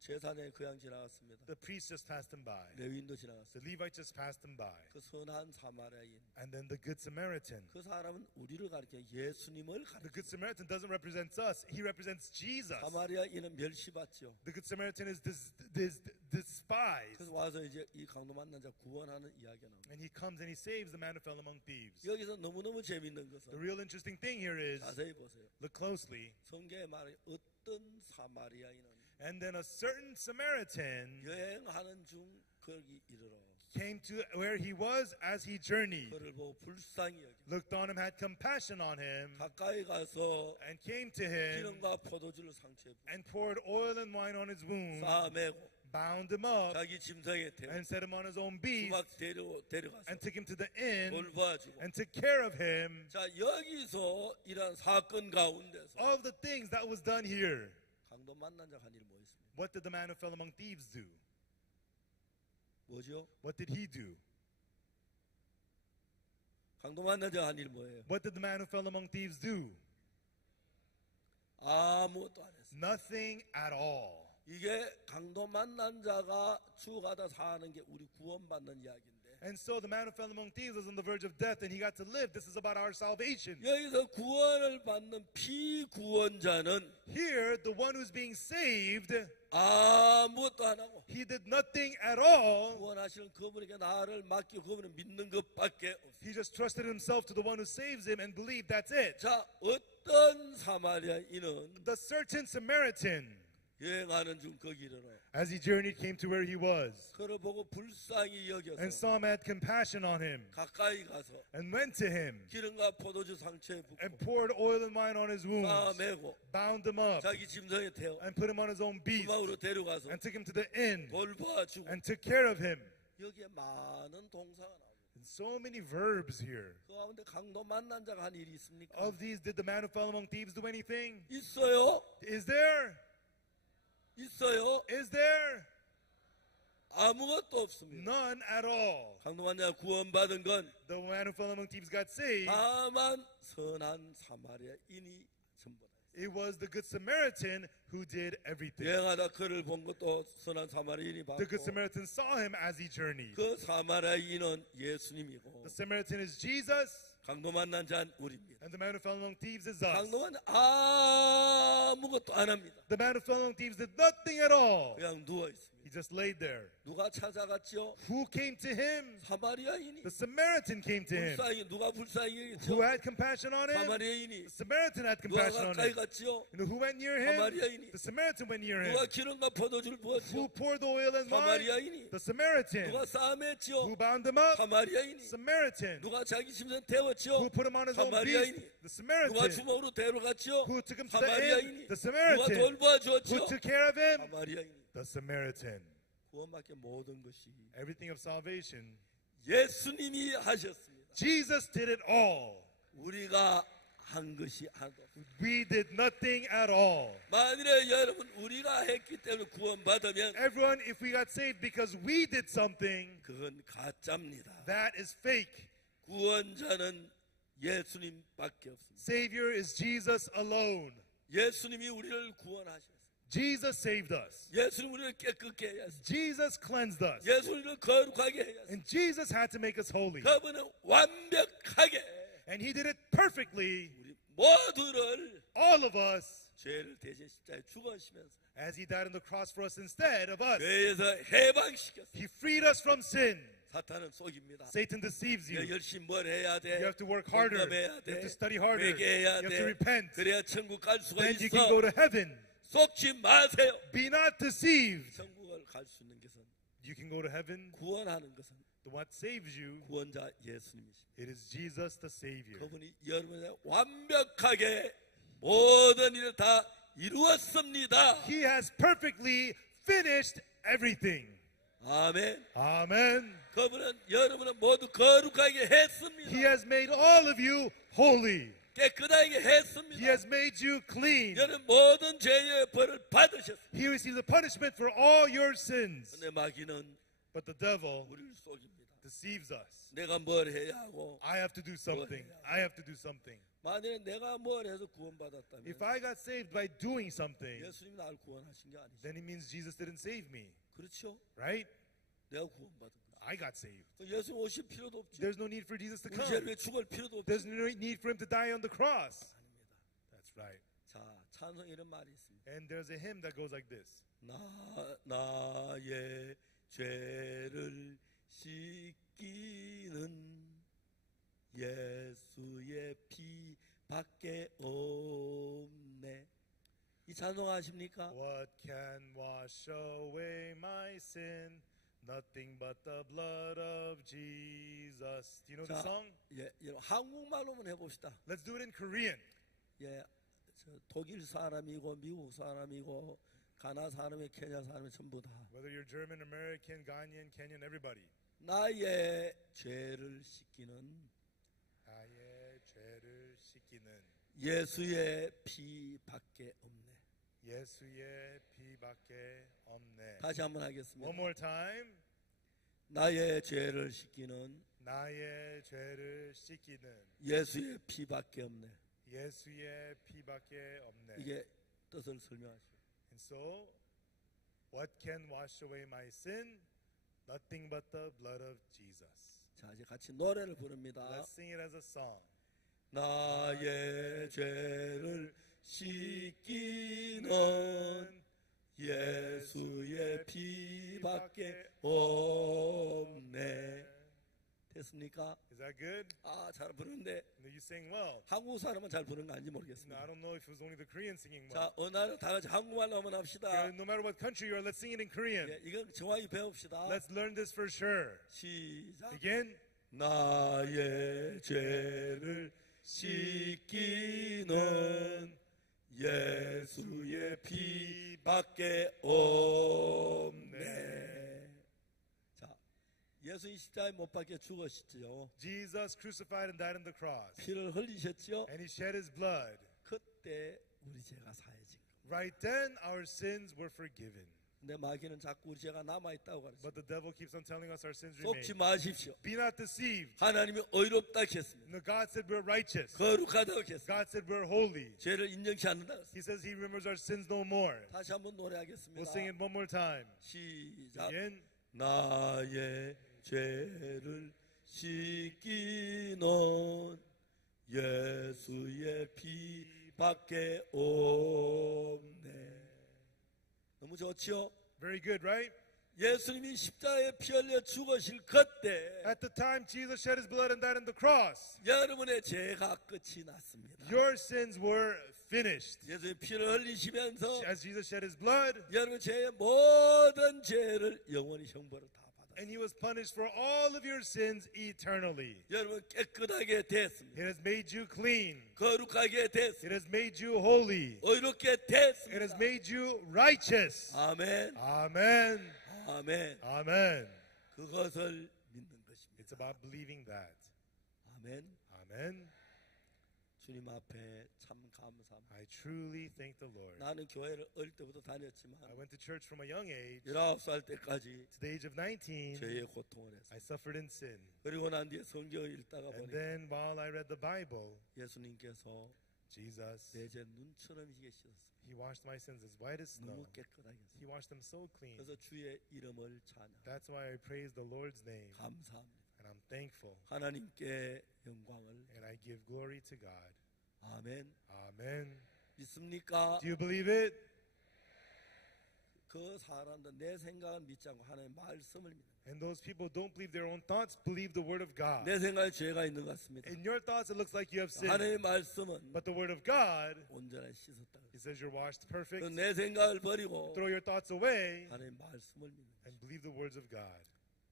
제사장이 그냥 지나갔습니다. The priest just passed him by. 레위인도 The 지나갔어요. Levite just passed him by. 그 선한 사마리아인 And then the Good Samaritan. 그 사람은 우리를 가리켜 예수님을 The 가리켜. Good Samaritan doesn't represent us. He represents Jesus. 사마리아인은 멸시받죠. The Good Samaritan is despised. 그래서 와서 이제 이 강도 만난 자 구원하는 이야기가 나옵니다. And he comes and he saves the man who fell among thieves. 여기서 너무너무 재밌는 The 것은 real interesting thing here is, 자세히 보세요. look closely, 성경에 말해 어떤 사마리아인은 and then a certain Samaritan 여행하는 중 거기 이르러 came to where he was as he journeyed, 그를 보고 불쌍히 여기고 looked on him, had compassion on him, 가까이 가서 and came to him 기름과 포도주를 상처에 부어 and poured oil and wine on his wound, 싸매고 bound him up, 자기 짐승에 태워 and set him on his own beast, 주막 데려가서 and took him to the inn, 돌봐주고. and took care of him. 자, 여기서 이러한 사건 가운데서 All of the things that was done here, 강도 만난 자가 한 일이 뭐였습니까? what did the man who fell among thieves do? 뭐죠? What did he do? 강도 만난 자가 한 일이 뭐예요? What did the man who fell among thieves do? 아무것도 안 했어요. Nothing at all. 이게 강도 만난 자가 죽어가다 사는 게 우리 구원받는 이야기인데 And so the man who fell among thieves was on the verge of death and he got to live. This is about our salvation. 여기서 구원을 받는 피구원자는 Here, the one who's being saved, 아무것도 안 하고 he did nothing at all. 구원하시는 그분에게 나를 맡기고 그분을 믿는 것밖에 없어요. He just trusted himself to the one who saves him and believed that's it. 자, 어떤 사마리아인은 The certain Samaritan, 여행하는 중 거기 이르러 as he journeyed, came to where he was 그를 보고 불쌍히 여겨서 and saw him, had compassion on him, 가까이 가서 and went to him 기름과 포도주 상처에 and 붓고 poured oil and wine on his wounds, 싸매고 bound him up, 자기 짐승에 태워 and put him on his own beast, 주막으로 데려가서 and took him to the inn 돌봐주고 and took care of him. 여기에 많은 동사가 나옵니다. And so many verbs here. 그 가운데 강도 만난 자가 한 일이 있습니까? Of these, did the man who fell among thieves do anything? 있어요? Is there? 있어요? Is there? 아무것도 없습니다. None at all. 강도 만난 자 구원받은 건 The man who fell among thieves got saved. 다만 선한 사마리아인이 전부다. It was the Good Samaritan who did everything. 여행하다 그를 본 것도 선한 사마리아인이 The Good 봤고 Samaritan saw him as he journeyed. 그 사마리아인은 예수님이고 The Samaritan is Jesus, 강도 만난 자는 우리입니다. and the man who fell among thieves is us. 강도 만난 아무것도 안 합니다. The man who fell among thieves did nothing at all. 그냥 누워 있습니다. He just laid there. 누가 찾아갔죠? Who came to him? 사마리아인이. The Samaritan came to him. 불쌍히 누가 불쌍히 Who 여겼죠? had compassion on him? 사마리아인이. The Samaritan had 누가 compassion on 가까이 him. 갔죠? You know who went near him? 사마리아인이. The Samaritan went near him. 누가 기름과 포도주를 Who 부었죠? poured the oil and wine? 사마리아인이. The Samaritan. 누가 싸맸죠? Who bound him up? 사마리아인이. Samaritan. 누가 자기 짐승 태웠죠? Who put him on his own 사마리아인이. beast? The 누가 Samaritan. 주먹으로 데려갔죠? Who took him to the inn? 사마리아인이. The 누가 Samaritan. 돌봐주었죠? Who took care of him? 사마리아인이. The Samaritan. 구원받게 모든 것이 Everything of salvation. 예수님이 하셨습니다. Jesus did it all. 우리가 한 것이 하나도 없습니다. We did nothing at all. 만일에 여러분 우리가 했기 때문에 구원받으면 Everyone, if we got saved because we did something, 그건 가짜입니다. that is fake. 구원자는 예수님밖에 없습니다. Savior is Jesus alone. 예수님이 우리를 구원하셨습니다. Jesus saved us. 예수님 우리를 깨끗게 해야 했습니다. Jesus cleansed us. 예수 우리를 거룩하게 해야 했습니다. And Jesus had to make us holy. 그분은 완벽하게 And he did it perfectly. 우리 모두를 All of us, 죄를 대신 십자가에 죽으시면서 as he died on the cross for us instead of us. 죄에서 해방시켰습니다. He freed us from sin. 사탄은 속입니다. Satan deceives you. 열심히 뭘 해야 돼? You have to work harder. 공감해야 You 돼. have to study harder. 회개해야 You have 돼. to repent. 그래야 천국 갈 수가 Then you 있어. can go to heaven. 속지 마세요. Be not deceived. 천국을 갈 수 있는 것은 You can go to heaven. 구원하는 것은 What saves you, 구원자 예수님이십니다. it is Jesus the Savior. 그분이 여러분의 완벽하게 모든 일을 다 이루었습니다. He has perfectly finished everything. 아멘. Amen. 그분은 여러분을 모두 거룩하게 했습니다. He has made all of you holy. 깨끗하게 He 했습니다. has made you clean. 여러분 모든 죄의 벌을 받으셨습니다. He received the punishment for all your sins. 근데 마귀는 But the devil 우리를 속입니다. deceives us. 내가 뭘 해야 하고 I have to do something. I have to do something. 만약에 내가 뭘 해서 구원받았다면 If I got saved by doing something, 예수님이 나를 구원하신 게 아니죠. then it means Jesus didn't save me, 그렇죠? right? 내가 구원받은 거죠. I got saved. 예수님 오실 필요도 없죠. There's no need for Jesus to 우리 come. 죄를 위해 죽을 필요도 없죠. There's no need for him to die on the cross. 아닙니다. That's right. 자, 찬송 이런 말이 있습니다. And there's a hymn that goes like this. 나의 죄를 씻기는 예수의 피밖에 없네. 이 찬송 아십니까? What can wash away my sin? Nothing but the blood of Jesus. Do you know the 자, song? 예, 여러분 한국말로 한번 해봅시다. Let's do it in Korean. 예, 저 독일 사람이고 미국 사람이고 가나 사람이 케냐 사람이 전부 다 Whether you're German, American, Ghanaian, Kenyan, everybody. 나의 죄를 씻기는 나의 죄를 씻기는 예수의 피밖에 없네. 예수의 피밖에 없네. 다시 한번 하겠습니다. One more time. 나의 죄를 씻기는 나의 죄를 씻기는 예수의 피밖에 없네. 예수의 피밖에 없네. 이게 뜻을 설명하시오. And so, what can wash away my sin? Nothing but the blood of Jesus. 자, 이제 같이 노래를 부릅니다. Let's sing it as a song. 나의 죄를 씻기는 예수의 피밖에 없네. 됐습니까? Is that good? 아, 잘 부르는데 You sing well. 한국 사람은 잘 부르는 거 아닌지 No, 모르겠습니다. I don't know if it was only the Korean singing well. 자, 어느 날 다 같이 한국말로 한번 합시다. No matter what country you are, let's sing it in Korean. 예, 이건 정확히 배웁시다. Let's learn this for sure. 시작. Again. 나의 죄를 씻기는 예수의 피밖에 없네. 자, 예수님 십자가에 못 박혀 죽으셨지요. Jesus crucified and died on the cross. 피를 흘리셨지요. And he shed his blood. 그때 우리 죄가 사해진 겁니다. Right then, our sins were forgiven. 근데 마귀는 자꾸 우리 죄가 남아있다고 But 가르쳐요. the devil keeps on telling us our sins remain. 속지 마십시오. Be not deceived. 하나님이 의롭다 했습니다. No, God said we're righteous. 거룩하다고 했습니다. God said we're holy. 죄를 인정치 않는다고 했습니다. He says he remembers our sins no more. 다시 한번 노래하겠습니다. We'll sing it one more time. 시작. Again. 나의 죄를 씻기는 예수의 피밖에 없네. 너무 좋지요? Very good, right? 예수님이 십자가에 피 흘려 죽으실 그때 At the time Jesus shed his blood and died on the cross, 여러분의 죄가 끝이 났습니다. your sins were finished. 예수님 피를 흘리시면서 As Jesus shed his blood, 여러분 죄의 모든 죄를 영원히 형벌을 다 받았습니다. and he was punished for all of your sins eternally. 여러분 깨끗하게 됐습니다. It has made you clean. 거룩하게 됐습니다. It has made you holy. 의롭게 It has 됐습니다. made you righteous. 아멘. Amen. 아멘. Amen. 그것을 믿는 It's 것입니다. about believing that. 아멘. Amen. 주님 앞에 참 감사합니다. I truly thank the Lord. 나는 교회를 어릴 때부터 다녔지만 I went to church from a young age. 19살 때까지 To the age of 19, 죄의 고통을 했어요. I suffered in sin. 그리고 난 뒤에 성경을 읽다가 And 보니까 then while I read the Bible, 예수님께서 Jesus, 내 죄 눈처럼 희게 씻었습니다. he washed my sins as white as snow. 너무 깨끗하게 했습니다. He washed them so clean. 그래서 주의 이름을 찬양. That's why I praise the Lord's name. 감사합니다. And I'm thankful. 하나님께 영광을. And I give glory to God. 아멘. Amen. 믿습니까? Do you believe it? 그 사람들 내 생각은 믿지 않고 하나님의 말씀을 믿는. And those people don't believe their own thoughts, believe the word of God. 내 생각에 죄가 있는 것 같습니다. In your thoughts, it looks like you have sinned. 하나님의 말씀은 But the word of God, 온전히 씻었다. it says you're washed perfect. 내 생각을 버리고 Throw your thoughts away 하나님의 말씀을 믿는 것입니다. and believe the words of God.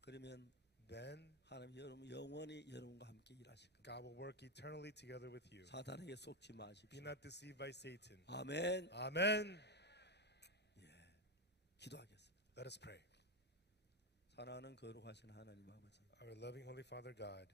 그러면 Then 하나님 여러분 영원히 여러분과 함께 일하실 겁니다. God will work eternally together with you. 사탄에게 속지 Be 마십시오. not deceived by Satan. 아멘. Amen. 기도하겠습니다. Let us pray. 사랑하는 거룩하신 하나님 아버지, our loving Holy Father God,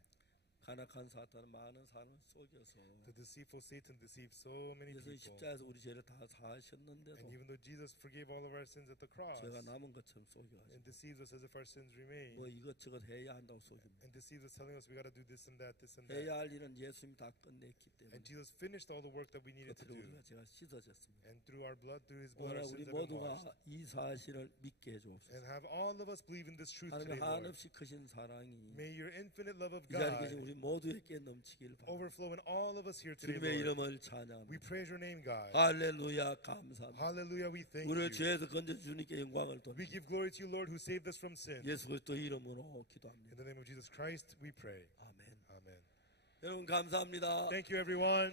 간악한 사탄은 많은 사람을 속여서 the deceitful Satan deceived so many 예수님 people. 십자가에서 우리 죄를 다 And 사하셨는데도 even though Jesus forgave all of our sins at the cross, 죄가 남은 것처럼 속여가지고 and deceives us as if our sins remain, 뭐 이것저것 해야 한다고 속입니다. and deceives us telling us we got to do this and that, this and that. 해야 할 일은 예수님이 다 끝냈기 때문에 And Jesus finished all the work that we 그 needed to 피로 do. 우리가 제가 씻어졌습니다. And through our blood, through His blood, 오늘 our 우리 sins have been 모두가 washed. 이 사실을 믿게 해주옵소서. And have all of us believe in this truth today, 하나님의 Lord. 한없이 크신 사랑이 May your infinite love of 이 자리에 계신 God 우리 모두에게 넘치길 바랍니다. overflow in all of us here today, 주님의 Lord. 이름을 We 찬양합니다. praise your name, God. 할렐루야 감사합니다. Hallelujah, we thank 우리를 you. 죄에서 건져 주님께 영광을 We 돌립니다. give glory to you, Lord, who saved us from sin. 예수 그리스도 이름으로 In 기도합니다. the name of Jesus Christ, we pray. 아멘. Amen. 여러분 감사합니다. Thank you, everyone.